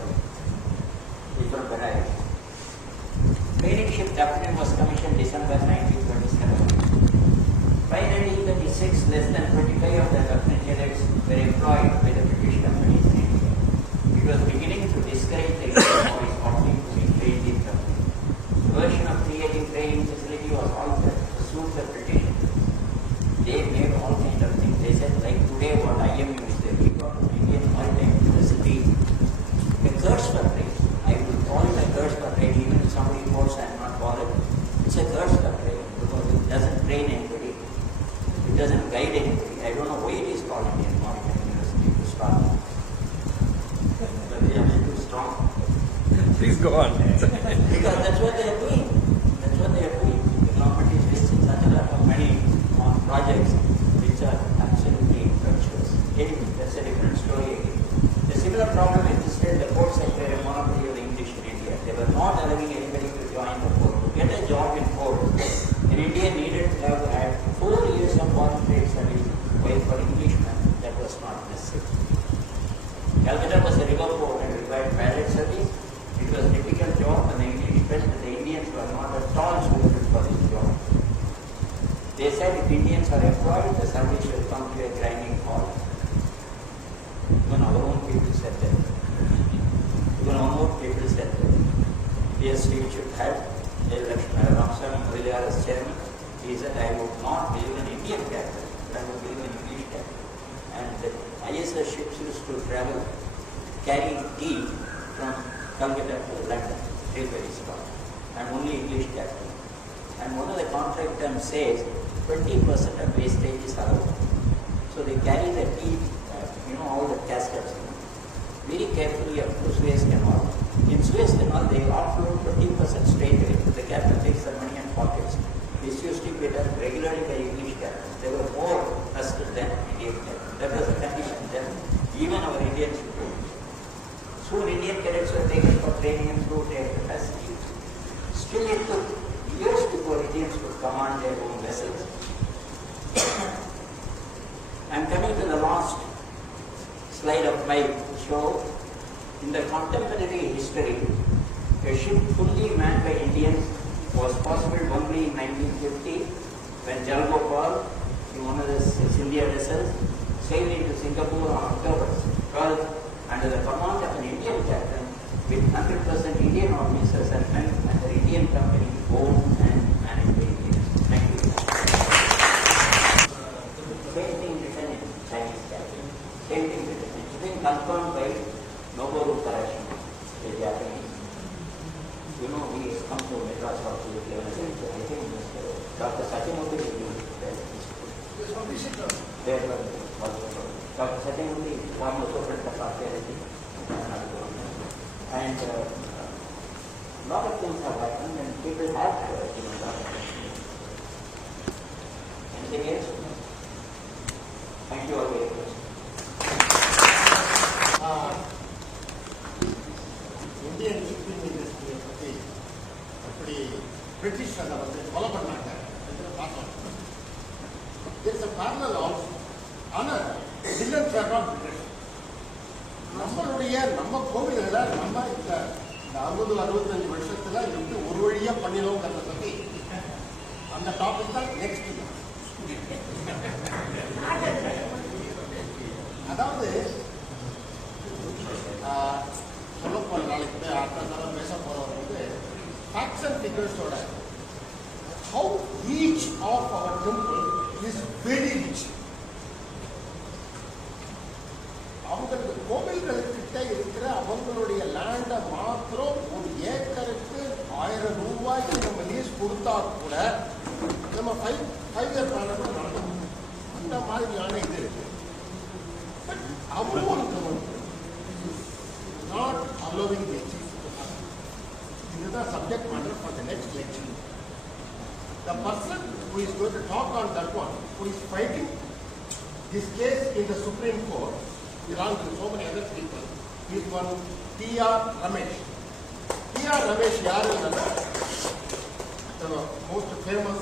He is from Benai. Trading ship doctrine was commissioned December 1927. By 1936, less than 25 of the doctrine cadets were employed by the British companies in India. It was beginning to discourage the Indian boys opting to be trained in doctrine. The version of creating training facility was altered to suit the British. They made all kinds of things. They said, like today, what IMU is the Indian Maritime University, a curse for trade. I will call it a curse for trade, even if somebody quotes I am not bothered. It's a curse for trade because it doesn't train anybody. It doesn't guide anybody. I don't know why it is called Indian Maritime University to start. But they are too strong. Please go on. Because that's what they are doing. That's what they are doing. The government is wasting such a lot of money on projects which are absolutely virtuous. Anyway, that's a different story again. The similar problem existed in the port sector and monopoly of the English in India. They were not allowing anybody to join the port. To get a job in port, an Indian needed to have had 4 years of foreign trade service, while for Englishmen that was not necessary. Calcutta was a river port and required pilot service. It was a difficult job and the English felt that the Indians were not at all suited for this job. They said if Indians are employed, the service will come to a grinding halt. Even our own people said that. Even our own people said that. Yes, we should have Ramsam Mudaliar as chairman. He said, I would not believe in Indian captain, I would believe in English captain. And the ISS ships used to travel, carry tea from Calcutta to London, very strong, and only English captain. And one of the contract terms says 20% of wastage is allowed. So they carry the tea, all the caskets, very carefully up to Suez Canal. In Suez Canal, they offload 20% straight away. The captain takes the money and pockets. This used to be done regularly by English captains. They were more trusted than Indian captains. That was the condition then. Even our Indians should do. Soon Indian cadets were taken for training and through their capacity. Still it took years before Indians could command their own vessels. I am coming to the last slide of my show. In the contemporary history, a ship fully manned by Indians was possible only in 1950 when Jal Gopal, one of the India vessels, sailed into Singapore on October 12th under the command of an Indian captain with 100% Indian officers and men, and the Indian company owned and managed by Indians. Thank you. Same thing written in Chinese captain. Same thing written. It's been confirmed by Noboru Karashi, the Japanese. He has come to Madras also with 11 years. I think Dr. Satyamurthy is there. Dr. Satyamurthy is former superintendent of archaeology. And a lot of things have happened and people have given a lot of things. Anything else? Thank you all very much. Indian shipping industry அப்படி British அதை follow பண்ணாங்க. There's a parallel also. ஆனால் villains R not British. நம்ம கோவில்களை நம்ம இந்த 60-65 வருஷத்துல எப்படி ஒரு வழியா பண்ணிடுவோங்கிறத பற்றி அந்த டாபிக் தான் நெக்ஸ்ட். அதாவது சொல்ல போகிற நாளைக்கு போய் அடுத்த தரம் பேச போகிறவர் வந்து ஃபேக்ட்ஸ் அண்ட் ஃபிகர்ஸோட how each of our temple is very rich. அவங்களுக்கு கோவில்களுக்கிட்ட இருக்கிற அவங்களுடைய லேண்டை மாத்திரம் ஒரு ஏக்கருக்கு 1000 ரூபாய்க்கு நம்ம லீஸ் கொடுத்தா கூட நம்ம 5 இயர் பிளான கூட நடக்கும். அந்த மாதிரியான இது இருக்கு. But our own government not allowing the chief to happen. This is the subject matter for the next lecture. The person who is going to talk on that one, who is fighting this case in the Supreme Court, along with so many other people, is one R Ramesh. R Ramesh yaar is the most famous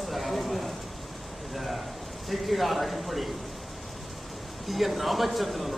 Chettiar அடிப்படை Ramachandran